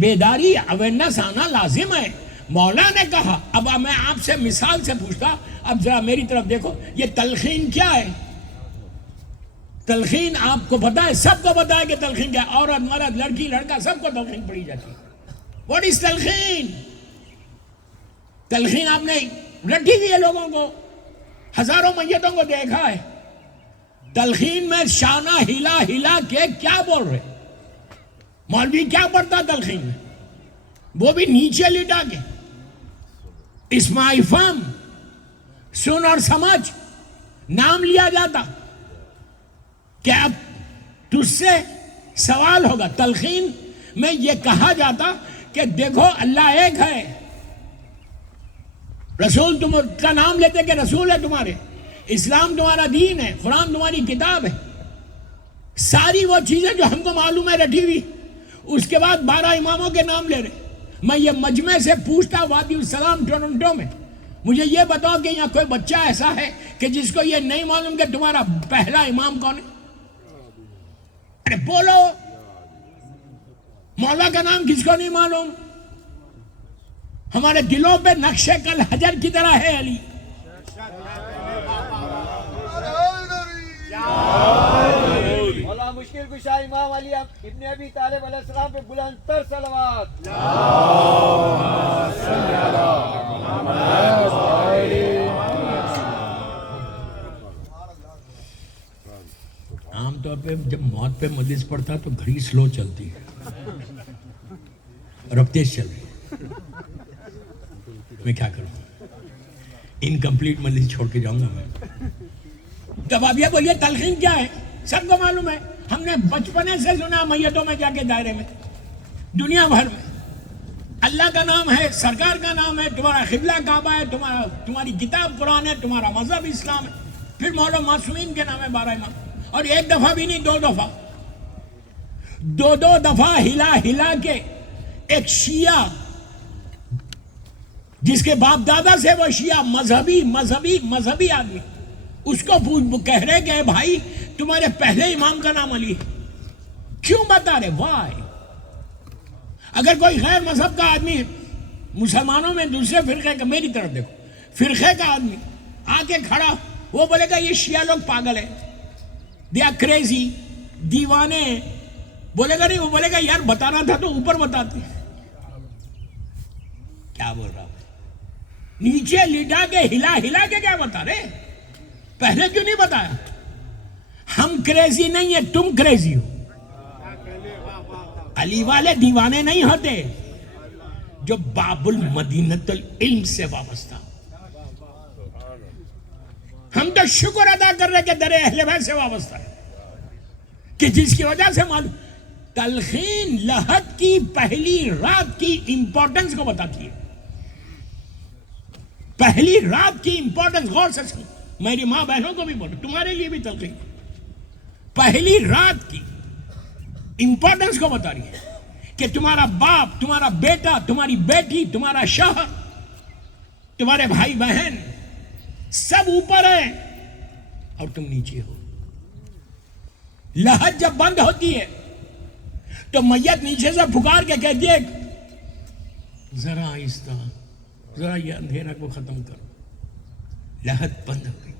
بیداری اویرنس آنا لازم ہے. مولا نے کہا. اب میں آپ سے مثال سے پوچھتا، اب ذرا میری طرف دیکھو. یہ تلقین کیا ہے؟ تلقین آپ کو پتا ہے، سب کو پتا ہے کہ تلقین کیا ہے. عورت مرد لڑکی لڑکا سب کو تلقین پڑھی جاتی ہے. واٹ از تلقین؟ تلقین آپ نے رٹی ہوئی ہے لوگوں کو، ہزاروں میتوں کو دیکھا ہے. تلقین میں شانہ ہلا ہلا کے کیا بول رہے؟ مولوی کیا پڑھتا تلقین میں؟ وہ بھی نیچے لٹا کے. اسماعی فہم، سن اور سمجھ، نام لیا جاتا کہ اب تجھ سے سوال ہوگا. تلقین میں یہ کہا جاتا کہ دیکھو اللہ ایک ہے. رسول تم کا نام لیتے کہ رسول ہے تمہارے، اسلام تمہارا دین ہے، قرآن تمہاری کتاب ہے. ساری وہ چیزیں جو ہم کو معلوم ہے رٹی ہوئی. اس کے بعد 12 اماموں کے نام لے رہے. میں یہ مجمع سے پوچھتا وادی السلام ٹورنٹو میں، مجھے یہ بتاؤ کہ یہاں کوئی بچہ ایسا ہے کہ جس کو یہ نہیں معلوم کہ تمہارا پہلا امام کون ہے؟ ارے بولو، مولا کا نام کس کو نہیں معلوم؟ ہمارے دلوں پہ نقش کل حجر کی طرح ہے علی. مولا مشکل کشا امام علی ابن ابی طالب علیہ السلام پہ بلند تر صلوات. عام طور پہ جب موت پہ مجلس پڑتا تو گھڑی سلو چلتی ہے اور اب تیز چل رہی ہے. میں کیا کروں، انکمپلیٹ مجلس چھوڑ کے جاؤں گا میں. تب آپ یہ بولیے تلقین کیا ہے؟ سب کو معلوم ہے، ہم نے بچپنے سے سنا میتوں میں جا کے دائرے میں، دنیا بھر میں. اللہ کا نام ہے، سرکار کا نام ہے، تمہارا قبلہ کعبہ ہے، تمہاری کتاب قرآن ہے، تمہارا مذہب اسلام ہے. پھر مولا معصومین کے نام ہے 12 امام. اور ایک دفعہ بھی نہیں، 2 دفعہ، 2 دفعہ ہلا ہلا کے ایک شیعہ جس کے باپ دادا سے وہ شیعہ مذہبی آدمی، اس کو کہہ رہے کہ بھائی تمہارے پہلے امام کا نام علی ہے. کیوں بتا رہے؟ وائی؟ اگر کوئی غیر مذہب کا آدمی مسلمانوں میں دوسرے فرقے کا، میری طرف دیکھو، فرقے کا آدمی آ کے کھڑا، وہ بولے گا یہ شیعہ لوگ پاگل ہیں، دے آر کریزی، دیوانے. بولے گا نہیں، وہ بولے گا یار بتانا تھا تو اوپر بتاتے. کیا بول رہا؟ نیچے لٹا کے ہلا ہلا کے کیا بتا رہے؟ پہلے کیوں نہیں بتایا؟ ہم کریزی نہیں ہیں، تم کریزی ہو. علی والے دیوانے نہیں ہوتے جو باب المدینۃ العلم سے وابستہ. ہم تو شکر ادا کر رہے کہ در اہل بیت سے وابستہ ہے، کہ جس کی وجہ سے معلوم تلخین لحد کی پہلی رات کی امپورٹنس کو بتاتی ہے. پہلی رات کی امپورٹنس غور سے سن. میری ماں بہنوں کو بھی بولو, تمہارے لیے بھی تلخین پہلی رات کی امپورٹنس کو بتا رہی ہے کہ تمہارا باپ, تمہارا بیٹا, تمہاری بیٹی, تمہارا شوہر, تمہارے بھائی بہن سب اوپر ہیں اور تم نیچے ہو. لہد جب بند ہوتی ہے تو میت نیچے سے پکار کے کہتی ہے ذرا آہستہ, ذرا یہ اندھیرا کو ختم کرو. لہد بند ہو گئی.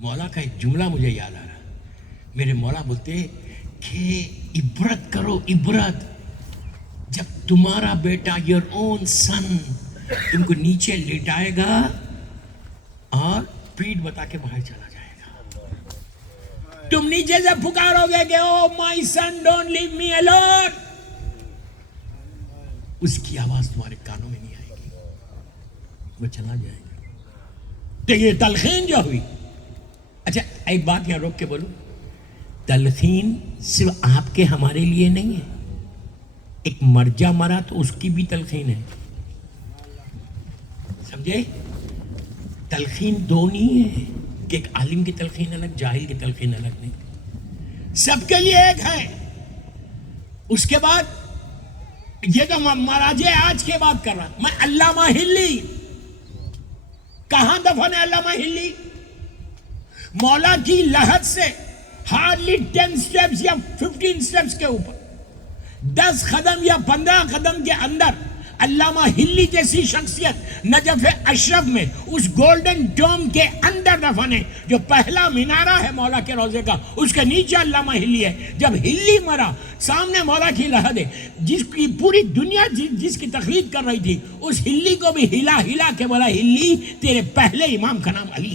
مولا کا ایک جملہ مجھے یاد آ رہا. میرے مولا بولتے کہ عبرت کرو, عبرت, جب تمہارا بیٹا یور اون سن تم کو نیچے لیٹائے گا اور پیٹ بتا کے باہر چلا جائے گا. تم نیچے سے پکارو گے کہ او مائی سن ڈونٹ لیو می الون, اس کی آواز تمہارے کانوں میں نہیں آئے گی, وہ چلا جائے گا. تو یہ تلخین جو ہوئی. اچھا ایک بات یہاں روک کے بولو, تلخین صرف آپ کے ہمارے لیے نہیں ہے. ایک مرجا مرا تو اس کی بھی تلخین ہے, سمجھے؟ تلخین دو نہیں ہے کہ ایک عالم کی تلخین الگ, جاہل کی تلخین الگ نہیں, سب کے لیے ایک ہے. اس کے بعد یہ تو مراجع آج کے بات کر رہا میں. علامہ ہلی کہاں دفن ہے؟ علامہ ہلی مولا کی لحد سے ہارڈلی 10 سٹیپس یا 15 سٹیپس کے اوپر 10 قدم یا 15 قدم کے اندر علامہ ہلی جیسی شخصیت نجف اشرف میں اس گولڈن ڈوم کے اندر دفن ہے. جو پہلا مینارہ ہے مولا کے روضے کا, اس کے نیچے علامہ ہلی ہے. جب ہلی مرا سامنے مولا کی لحد ہے, جس کی پوری دنیا جس کی تقلید کر رہی تھی, اس ہلی کو بھی ہلا ہلا کے بولا ہلی تیرے پہلے امام کا نام علی.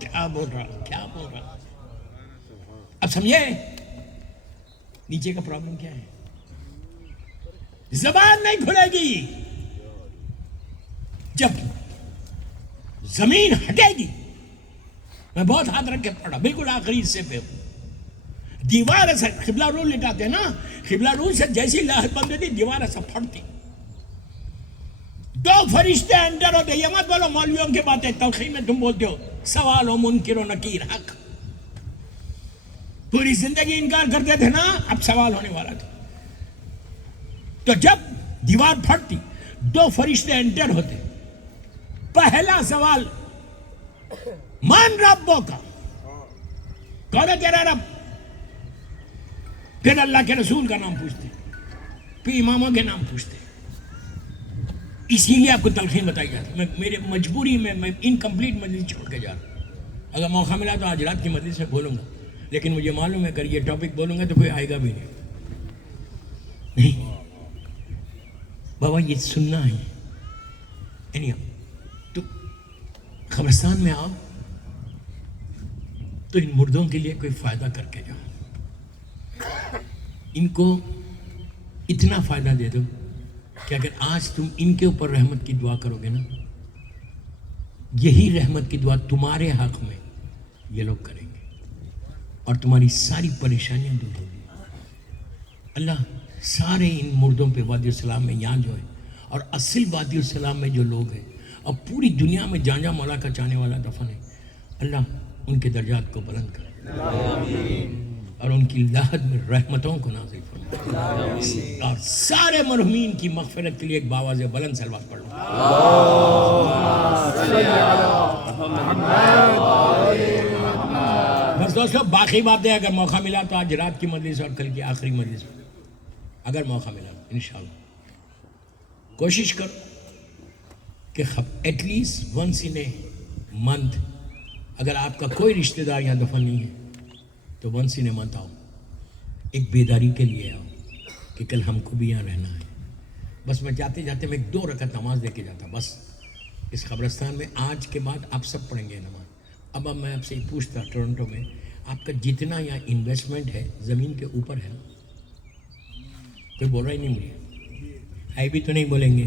کیا بول رہا, کیا بول رہا. اب سمجھے نیچے کا پرابلم کیا ہے؟ زبان نہیں کھلے گی. جب زمین ہٹے گی, میں بہت ہاتھ رکھ کے پڑھا, بالکل آخری حصے پہ ہوں. دیوار ایسا قبلہ رول لٹاتے ہیں نا, قبلہ رول سے جیسی لہر بند ہوتی دیوار ایسا پھٹتی. 2 فرشتے انٹر ہوتے. یہ مت بولو مولویوں کی باتیں, تلخین میں تم بولتے ہو سوال و منکر و نکیر حق. پوری زندگی انکار کرتے تھے نا, اب سوال ہونے والا تھا. تو جب دیوار پھٹتی 2 فرشتے انٹر ہوتے. پہلا سوال مان ربوں کا, کون ہے تیرا رب؟ پھر اللہ کے رسول کا نام پوچھتے, پھر اماموں کے نام پوچھتے. اسی لیے آپ کو تلخین بتائی جاتی. میرے مجبوری میں انکمپلیٹ مجلس چھوڑ کے جا رہا ہوں. اگر موقع ملا تو آج رات کی مجلس میں بولوں گا, لیکن مجھے معلوم ہے اگر یہ ٹاپک بولوں گا تو کوئی آئے گا بھی نہیں. بابا یہ سننا ہے. تو قبرستان میں آؤ تو ان مردوں کے لیے کوئی فائدہ کر کے جاؤ. ان کو اتنا فائدہ دے دو کہ اگر آج تم ان کے اوپر رحمت کی دعا کرو گے نا, یہی رحمت کی دعا تمہارے حق میں یہ لوگ کریں گے اور تمہاری ساری پریشانیاں دور ہوگی. اللہ سارے ان مردوں پہ وادی السلام میں یہاں جو ہے, اور اصل وادی السلام میں جو لوگ ہیں اور پوری دنیا میں جہاں جہاں مولا کا چاہنے والا دفن ہے, اللہ ان کے درجات کو بلند کرے اور ان کی لحد میں رحمتوں کو نازل فرمائے. اور سارے مرحومین کی مغفرت کے لیے ایک باواز بلند سلوات پڑھ لو. بس دوستو باقی باتیں اگر موقع ملا تو آج رات کی مجلس اور کل کی آخری مجلس اگر موقع ملا انشاءاللہ کوشش کرو کہ at least once in a month, اگر آپ کا کوئی رشتہ دار یہاں دفن نہیں ہے تو ونس ان اے منتھ آؤ, ایک بیداری کے لیے آؤ کہ کل ہم کو بھی یہاں رہنا ہے. بس میں جاتے جاتے میں 2 رکعت نماز دے کے جاتا. بس اس قبرستان میں آج کے بعد آپ سب پڑھیں گے نماز. اب میں آپ سے یہ پوچھتا, ٹورنٹو میں آپ کا جتنا یہاں انویسٹمنٹ ہے زمین کے اوپر ہے نا؟ کوئی بول رہا ہی نہیں مجھے, ہے بھی تو نہیں بولیں گے.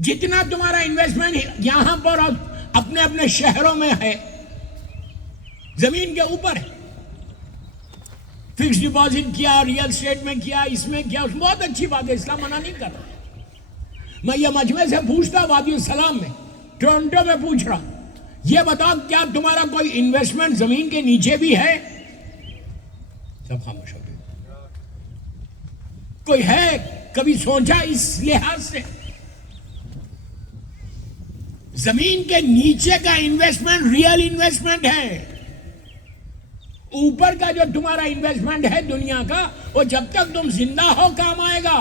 جتنا تمہارا انویسٹمنٹ یہاں پر اور اپنے اپنے شہروں میں ہے زمین کے اوپر ہے. فکس ڈپازٹ کیا، ریئل اسٹیٹ میں کیا، اس میں کیا، اس میں بہت اچھی بات ہے، اسلام منع نہیں کر رہا۔ میں یہ مجمع سے پوچھتا وادی السلام میں، ٹورنٹو میں پوچھ رہا، یہ بتاؤ کیا تمہارا کوئی انویسٹمنٹ زمین کے نیچے بھی ہے؟ سب خاموش ہو گئے۔ کوئی ہے کبھی سوچا اس لحاظ سے؟ زمین کے نیچے کا انویسٹمنٹ ریئل انویسٹمنٹ ہے، اوپر کا جو تمہارا انویسٹمنٹ ہے دنیا کا، وہ جب تک تم زندہ ہو کام آئے گا۔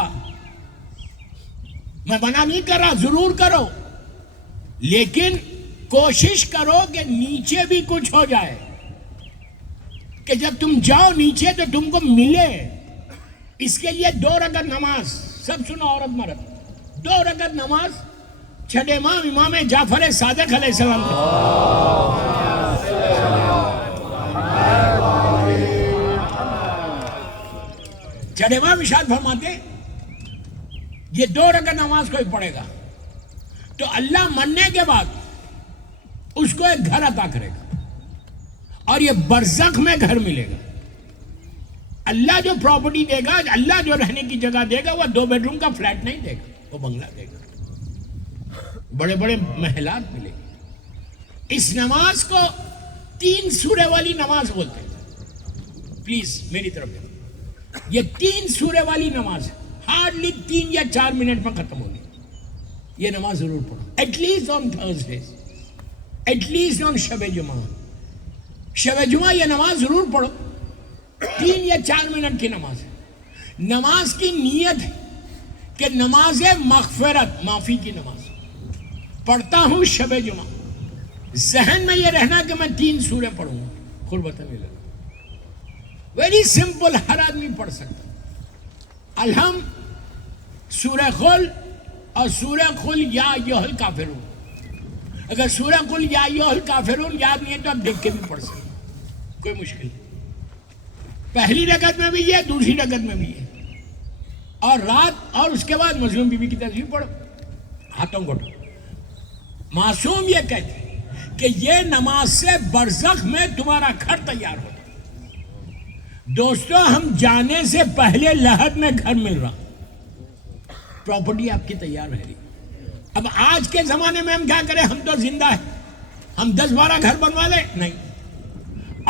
میں منع نہیں کر رہا، ضرور کرو، لیکن کوشش کرو کہ نیچے بھی کچھ ہو جائے، کہ جب تم جاؤ نیچے تو تم کو ملے۔ اس کے لیے 2 رکعت نماز، سب سنو عورت مرد، 2 رکعت نماز چھٹے امام جعفر صادق علیہ السلام کو، چھٹے امام ارشاد فرماتے یہ 2 رکعت نماز کوئی پڑھے گا تو اللہ مرنے کے بعد اس کو ایک گھر عطا کرے گا، اور یہ برزخ میں گھر ملے گا۔ اللہ جو پراپرٹی دے گا، اللہ جو رہنے کی جگہ دے گا، وہ 2 بیڈ روم کا فلیٹ نہیں دے گا، وہ بنگلہ دے گا، بڑے بڑے محلات ملے گے۔ اس نماز کو 3 سورے والی نماز بولتے ہیں، پلیز میری طرف دیکھو، یہ 3 سورے والی نماز ہے، ہارڈلی 3 یا 4 منٹ میں ختم ہوگی۔ یہ نماز ضرور پڑھو، at least on Thursdays, at least on شب جمعہ۔ شب جمعہ یہ نماز ضرور پڑھو، 3 یا 4 منٹ کی نماز ہے۔ نماز کی نیت ہے کہ نماز مغفرت، معافی کی نماز پڑھتا ہوں شب جمعہ، ذہن میں یہ رہنا کہ میں 3 سورے پڑھوں گا، قربت ملے گا۔ ویری سمپل، ہر آدمی پڑھ سکتا۔ الحم، سورہ قل اور سورہ قل یا ایھا الکافرون۔ اگر سورہ قل یا ایھا الکافرون یاد نہیں ہے تو آپ دیکھ کے بھی پڑھ سکتے، کوئی مشکل نہیں۔ پہلی رکعت میں بھی ہے، دوسری رکعت میں بھی ہے، اور رات اور اس کے بعد مظلوم بی بی کی تسبیح پڑھو، ہاتھوں کو اٹھاؤ۔ معصوم یہ کہتے ہیں کہ یہ نماز سے برزخ میں تمہارا گھر تیار ہوتا ہے۔ دوستو، ہم جانے سے پہلے لحد میں گھر مل رہا، پراپرٹی آپ کی تیار رہ رہی۔ اب آج کے زمانے میں ہم کیا کریں؟ ہم تو زندہ ہیں، ہم 10-12 گھر بنوا لیں؟ نہیں۔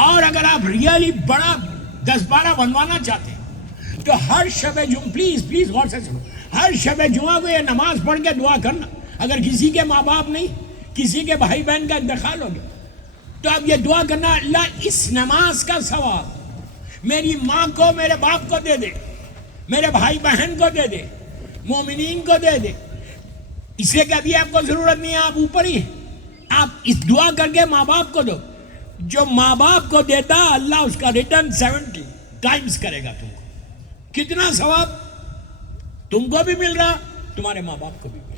اور اگر آپ ریئلی بڑا 10-12 بنوانا چاہتے ہیں تو ہر شب جمعہ، پلیز غور سے سنو، ہر شب جمعہ کو یہ نماز پڑھ کے دعا کرنا۔ اگر کسی کے ماں باپ نہیں، کسی کے بھائی بہن کا انتقال ہو گیا تو اب یہ دعا کرنا، اللہ اس نماز کا ثواب میری ماں کو، میرے باپ کو دے دے، میرے بھائی بہن کو دے دے، مومنین کو دے دے۔ اس لیے کہ ابھی آپ کو ضرورت نہیں ہے، آپ اوپر ہی ہیں۔ آپ اس دعا کر کے ماں باپ کو دو، جو ماں باپ کو دیتا اللہ اس کا ریٹرن 70 ٹائمز کرے گا تم کو۔ کتنا ثواب تم کو بھی مل رہا، تمہارے ماں باپ کو بھی مل رہا۔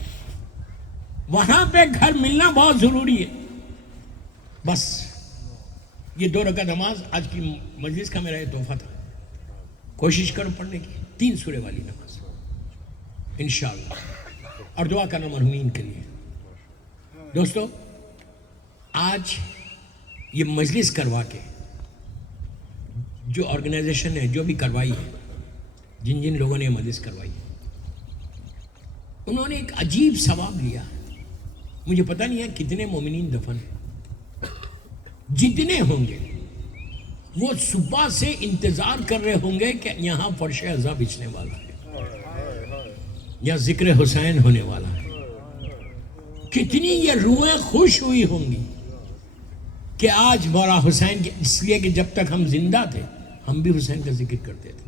وہاں پہ گھر ملنا بہت ضروری ہے۔ بس یہ 2 رکعت نماز آج کی مجلس کا میرا یہ تحفہ تھا، کوشش کرو پڑھنے کی، 3 سورے والی نماز انشاءاللہ، اور دعا کرنا مرحومین کے لیے۔ دوستو، آج یہ مجلس کروا کے جو آرگنائزیشن ہے، جو بھی کروائی ہے، جن جن لوگوں نے یہ مجلس کروائی ہے، انہوں نے ایک عجیب ثواب لیا۔ مجھے پتہ نہیں ہے کتنے مومنین دفن ہیں، جتنے ہوں گے وہ صبح سے انتظار کر رہے ہوں گے کہ یہاں فرش عزا بچھنے والا ہے، یا ذکر حسین ہونے والا ہے۔ کتنی یہ روحیں خوش ہوئی ہوں گی کہ آج مولا حسین کے، اس لیے کہ جب تک ہم زندہ تھے ہم بھی حسین کا ذکر کرتے تھے،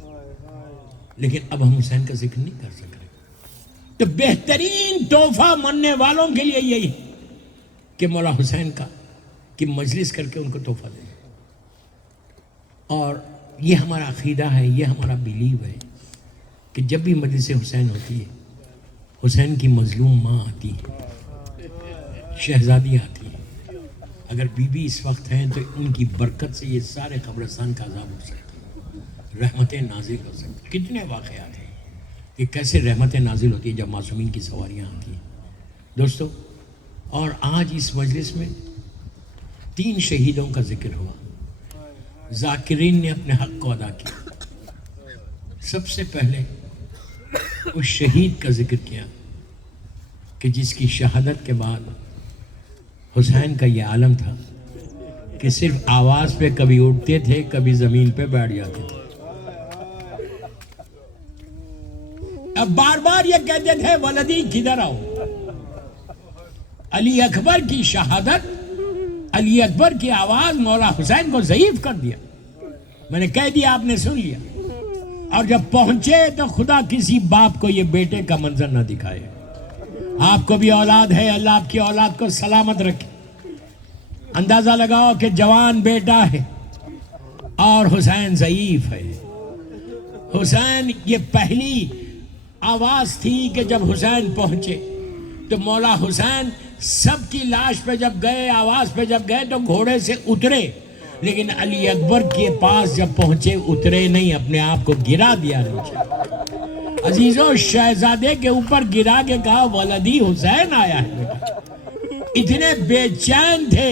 لیکن اب ہم حسین کا ذکر نہیں کر سک رہے۔ تو بہترین تحفہ مرنے والوں کے لیے یہی ہے کہ مولا حسین کا کہ مجلس کر کے ان کو تحفہ دیں۔ اور یہ ہمارا عقیدہ ہے، یہ ہمارا بیلیو ہے کہ جب بھی مجلس حسین ہوتی ہے، حسین کی مظلوم ماں آتی ہے، شہزادی آتی ہے۔ اگر بی بی اس وقت ہیں تو ان کی برکت سے یہ سارے قبرستان کا عذاب ہو سکتا ہے، رحمتیں نازل ہو سکتی۔ کتنے واقعات ہیں کہ کیسے رحمتیں نازل ہوتی ہیں جب معصومین کی سواریاں آتی ہیں۔ دوستو، اور آج اس مجلس میں 3 شہیدوں کا ذکر ہوا، ذاکرین نے اپنے حق کو ادا کیا، سب سے پہلے اس شہید کا ذکر کیا کہ جس کی شہادت کے بعد حسین کا یہ عالم تھا کہ صرف آواز پہ کبھی اٹھتے تھے، کبھی زمین پہ بیٹھ جاتے تھے. اب بار بار یہ کہتے تھے ولدی کدھر آؤ. علی اکبر کی شہادت، علی اکبر کی آواز مولا حسین کو ضعیف کر دیا. میں نے کہہ دیا، آپ نے سن لیا. اور جب پہنچے تو خدا کسی باپ کو یہ بیٹے کا منظر نہ دکھائے. آپ کو بھی اولاد ہے، اللہ آپ کی اولاد کو سلامت رکھے. اندازہ لگاؤ کہ جوان بیٹا ہے اور حسین ضعیف ہے. حسین، یہ پہلی آواز تھی کہ جب حسین پہنچے تو مولا حسین سب کی لاش پہ جب گئے، آواز پہ جب گئے تو گھوڑے سے اترے، لیکن علی اکبر کے پاس جب پہنچے اترے نہیں، اپنے آپ کو گرا دیا نیچے. عزیزوں، شہزادے کے اوپر گرا کے کہا ولدی حسین آیا ہے بیٹا. اتنے بے چین تھے،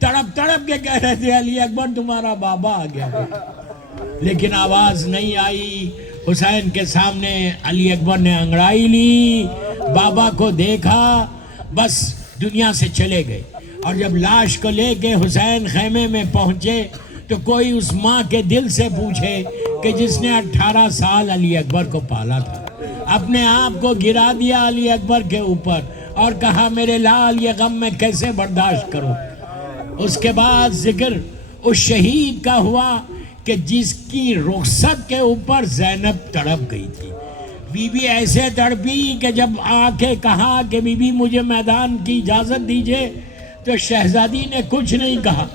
تڑپ تڑپ کے کہہ رہے تھے علی اکبر تمہارا بابا آ گیا بیٹا. لیکن آواز نہیں آئی. حسین کے سامنے علی اکبر نے انگڑائی لی، بابا کو دیکھا، بس دنیا سے چلے گئے. اور جب لاش کو لے کے حسین خیمے میں پہنچے تو کوئی اس ماں کے دل سے پوچھے کہ جس نے 18 سال علی اکبر کو پالا تھا، اپنے آپ کو گرا دیا علی اکبر کے اوپر اور کہا میرے لال یہ غم میں کیسے برداشت کروں. اس کے بعد ذکر اس شہید کا ہوا کہ جس کی رخصت کے اوپر زینب تڑپ گئی تھی. بی بی ایسے تڑپی کہ جب آ کے کہا کہ بی بی مجھے میدان کی اجازت دیجئے تو شہزادی نے کچھ نہیں کہا،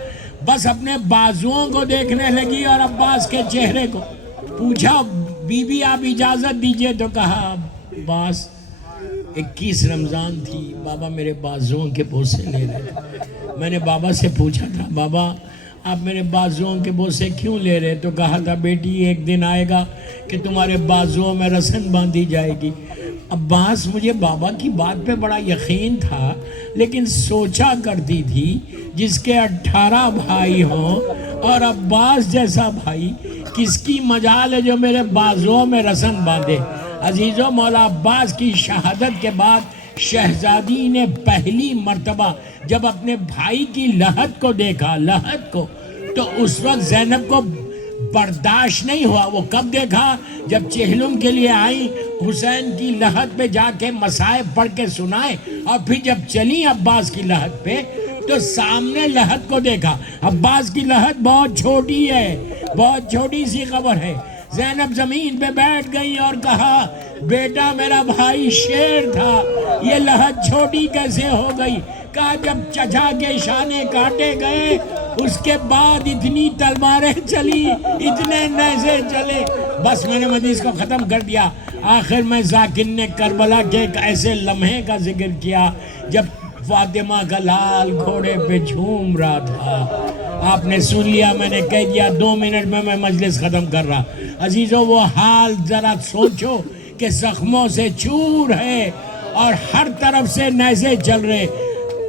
بس اپنے بازوؤں کو دیکھنے لگی اور عباس کے چہرے کو. پوچھا بی بی آپ اجازت دیجئے تو کہا عباس 21 رمضان تھی، بابا میرے بازوؤں کے بوسے لے رہے تھے. میں نے بابا سے پوچھا تھا بابا آپ میرے بازوؤں کے بوسے کیوں لے رہے؟ تو کہا تھا بیٹی ایک دن آئے گا کہ تمہارے بازوؤں میں رسن باندھی جائے گی. عباس، مجھے بابا کی بات پہ بڑا یقین تھا، لیکن سوچا کرتی تھی جس کے 18 بھائی ہوں اور عباس جیسا بھائی کس کی مجال ہے جو میرے بازوؤں میں رسن باندھے. عزیزوں، مولا عباس کی شہادت کے بعد شہزادی نے پہلی مرتبہ جب اپنے بھائی کی لحد کو دیکھا، لحد کو، تو اس وقت زینب کو برداشت نہیں ہوا. وہ کب دیکھا؟ جب چہلم کے لیے آئی، حسین کی لحد پہ جا کے مصائب پڑھ کے سنائے، اور پھر جب چلی عباس کی لحد پہ تو سامنے لحد کو دیکھا. عباس کی لحد بہت چھوٹی ہے، بہت چھوٹی سی قبر ہے. زینب زمین پہ بیٹھ گئی اور کہا بیٹا میرا بھائی شیر تھا، یہ لحد چھوٹی کیسے ہو گئی؟ کہا جب چچا کے شانے کاٹے گئے اس کے بعد اتنی تلواریں چلی، اتنے نیزے چلے. بس میں نے حدیث کو ختم کر دیا. آخر میں ذاکر نے کربلا کے ایک ایسے لمحے کا ذکر کیا جب فاطمہ کا لال گھوڑے پہ جھوم رہا تھا. آپ نے سن لیا، میں نے کہہ دیا 2 منٹ میں مجلس ختم کر رہا. عزیزوں، وہ حال ذرا سوچو کہ زخموں سے چور ہے اور ہر طرف سے نیزے چل رہے،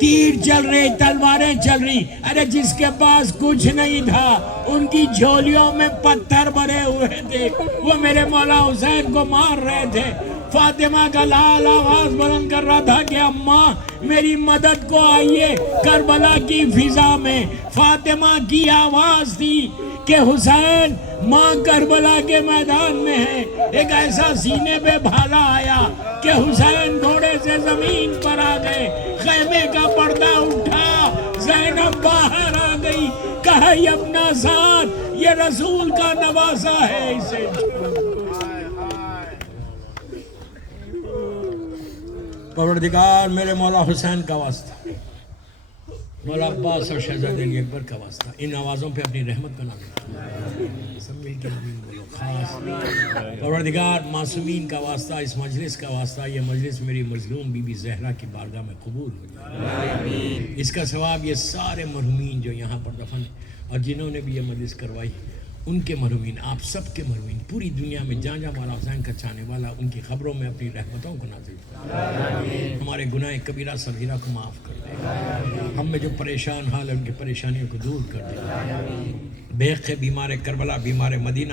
تیر چل رہے، تلواریں چل رہی. ارے جس کے پاس کچھ نہیں تھا ان کی جھولیوں میں پتھر بھرے ہوئے تھے، وہ میرے مولا حسین کو مار رہے تھے. فاطمہ کا لال آواز بلند کر رہا تھا کہ اماں میری مدد کو آئیے. کربلا کی فضا میں فاطمہ کی آواز تھی کہ حسین ماں کربلا کے میدان میں ہے. ایک ایسا سینے پہ بھالا آیا کہ حسین گھوڑے سے زمین پر آ گئے. خیمے کا پردہ اٹھا، زینب باہر آ گئی. کہا یہ اپنا ساتھ، یہ رسول کا نواسا ہے، اسے پروردگار میرے مولا حسین کا واسطہ، مولا عباس اور شہزادے علی اکبر کا واسطہ، ان آوازوں پہ اپنی رحمت کا نام سب مل کے بولو. خاص پروردگار معصومین کا واسطہ، اس مجلس کا واسطہ، یہ مجلس میری مظلوم بی بی زہرا کی بارگاہ میں قبول ہو جائے. اس کا ثواب یہ سارے مرحومین جو یہاں پر دفن ہیں اور جنہوں نے بھی یہ مجلس کروائی، ان کے مرحومین، آپ سب کے مرحومین، پوری دنیا میں جہاں جہاں مولا حسین کا چاہنے والا، ان کی خبروں میں اپنی رحمتوں کو نازل فرما. ہمارے گناہ کبیرہ صغیرہ کو معاف کر دے. ہم میں جو پریشان حال ہے ان کی پریشانیوں کو دور کر دے. بے بیمار کربلا، بیمار مدینہ،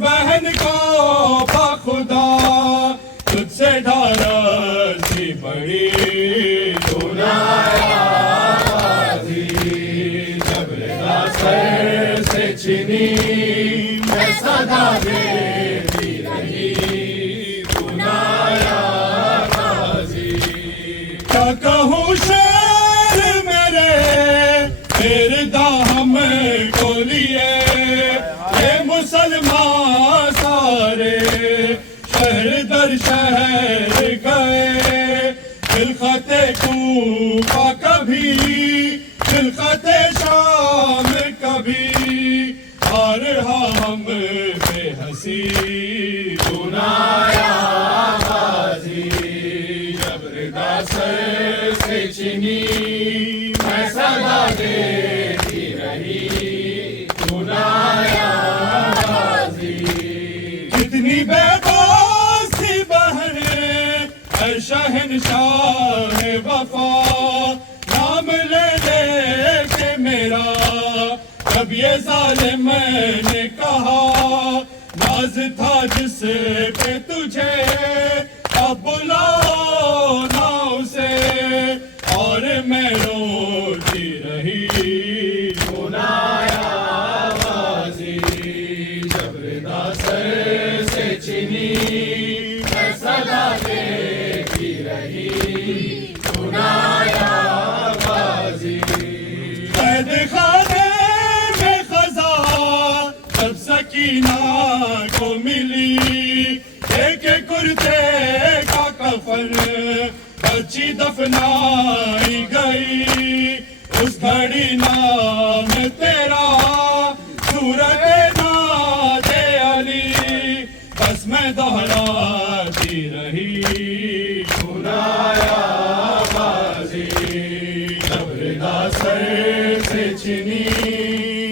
بہن کو بخدا تجھ سے ڈھارا سی بڑی تو نہ آوازی جب رضا سر سے چھنی میں صدا دیتی رہی تو نہ آوازی کیا کہوں شعر میرے ہم کو لیے یہ مسلمان سارے شہر در شہر گئے خلقت کوفہ کبھی خلقت شام کبھی آ رہا ہم بے ہنسی سنایا بازی جب ردا سر سے چنی میں صدا دیتی رہی سنایا بازی کتنی بے باس تھی بہن اے شہنشاہ وفا نام لے لے کے میرا جب یہ ظالم میں نے کہا ناز تھا جس پہ تجھے اب بلاؤ نہ اسے اور میں روتی رہی سنایا بازی جب ردا سر سے چنی میں صدا دیتی رہی سنایا بازی قید خانے میں خزاں جب سکینہ کو ملی ایک کرتے کا کفن بچی دفنائی گئی اس گھڑی نام تیرا صورت ناد علی بس میں دہراتی رہی سنایا بازی جب ردا سر سے چنی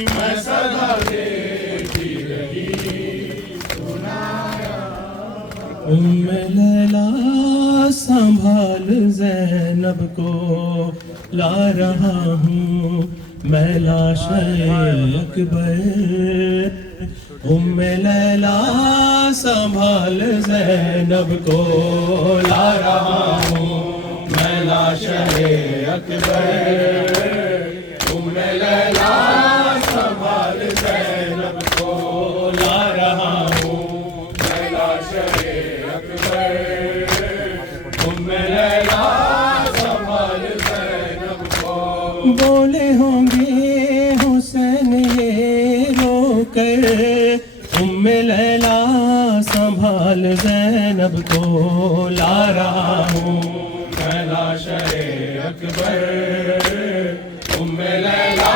میں صدا دیتی رہی ام لیلا سنبھال زینب کو لا رہا ہوں میں لاش اکبر ام لیلا سنبھال زینب کو لا رہا ہوں میں لاش اکبر ام لیلا سنبھال زینب کو لا رہا ہوں میں لاش اکبر ام لیلا سنبھال زینب کو بولے ہوں گے حسین یہ رو کر ام لیلا سنبھال زینب کو لا رہا ہوں میں لاش اکبر ام لیلا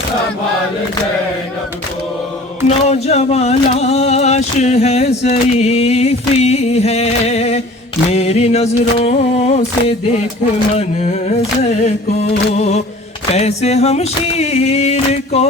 سنبھال زینب کو نوجوان لاش ہے ضعیفی ہے میری نظروں سے دیکھ منظر کو کیسے ہم شیر کو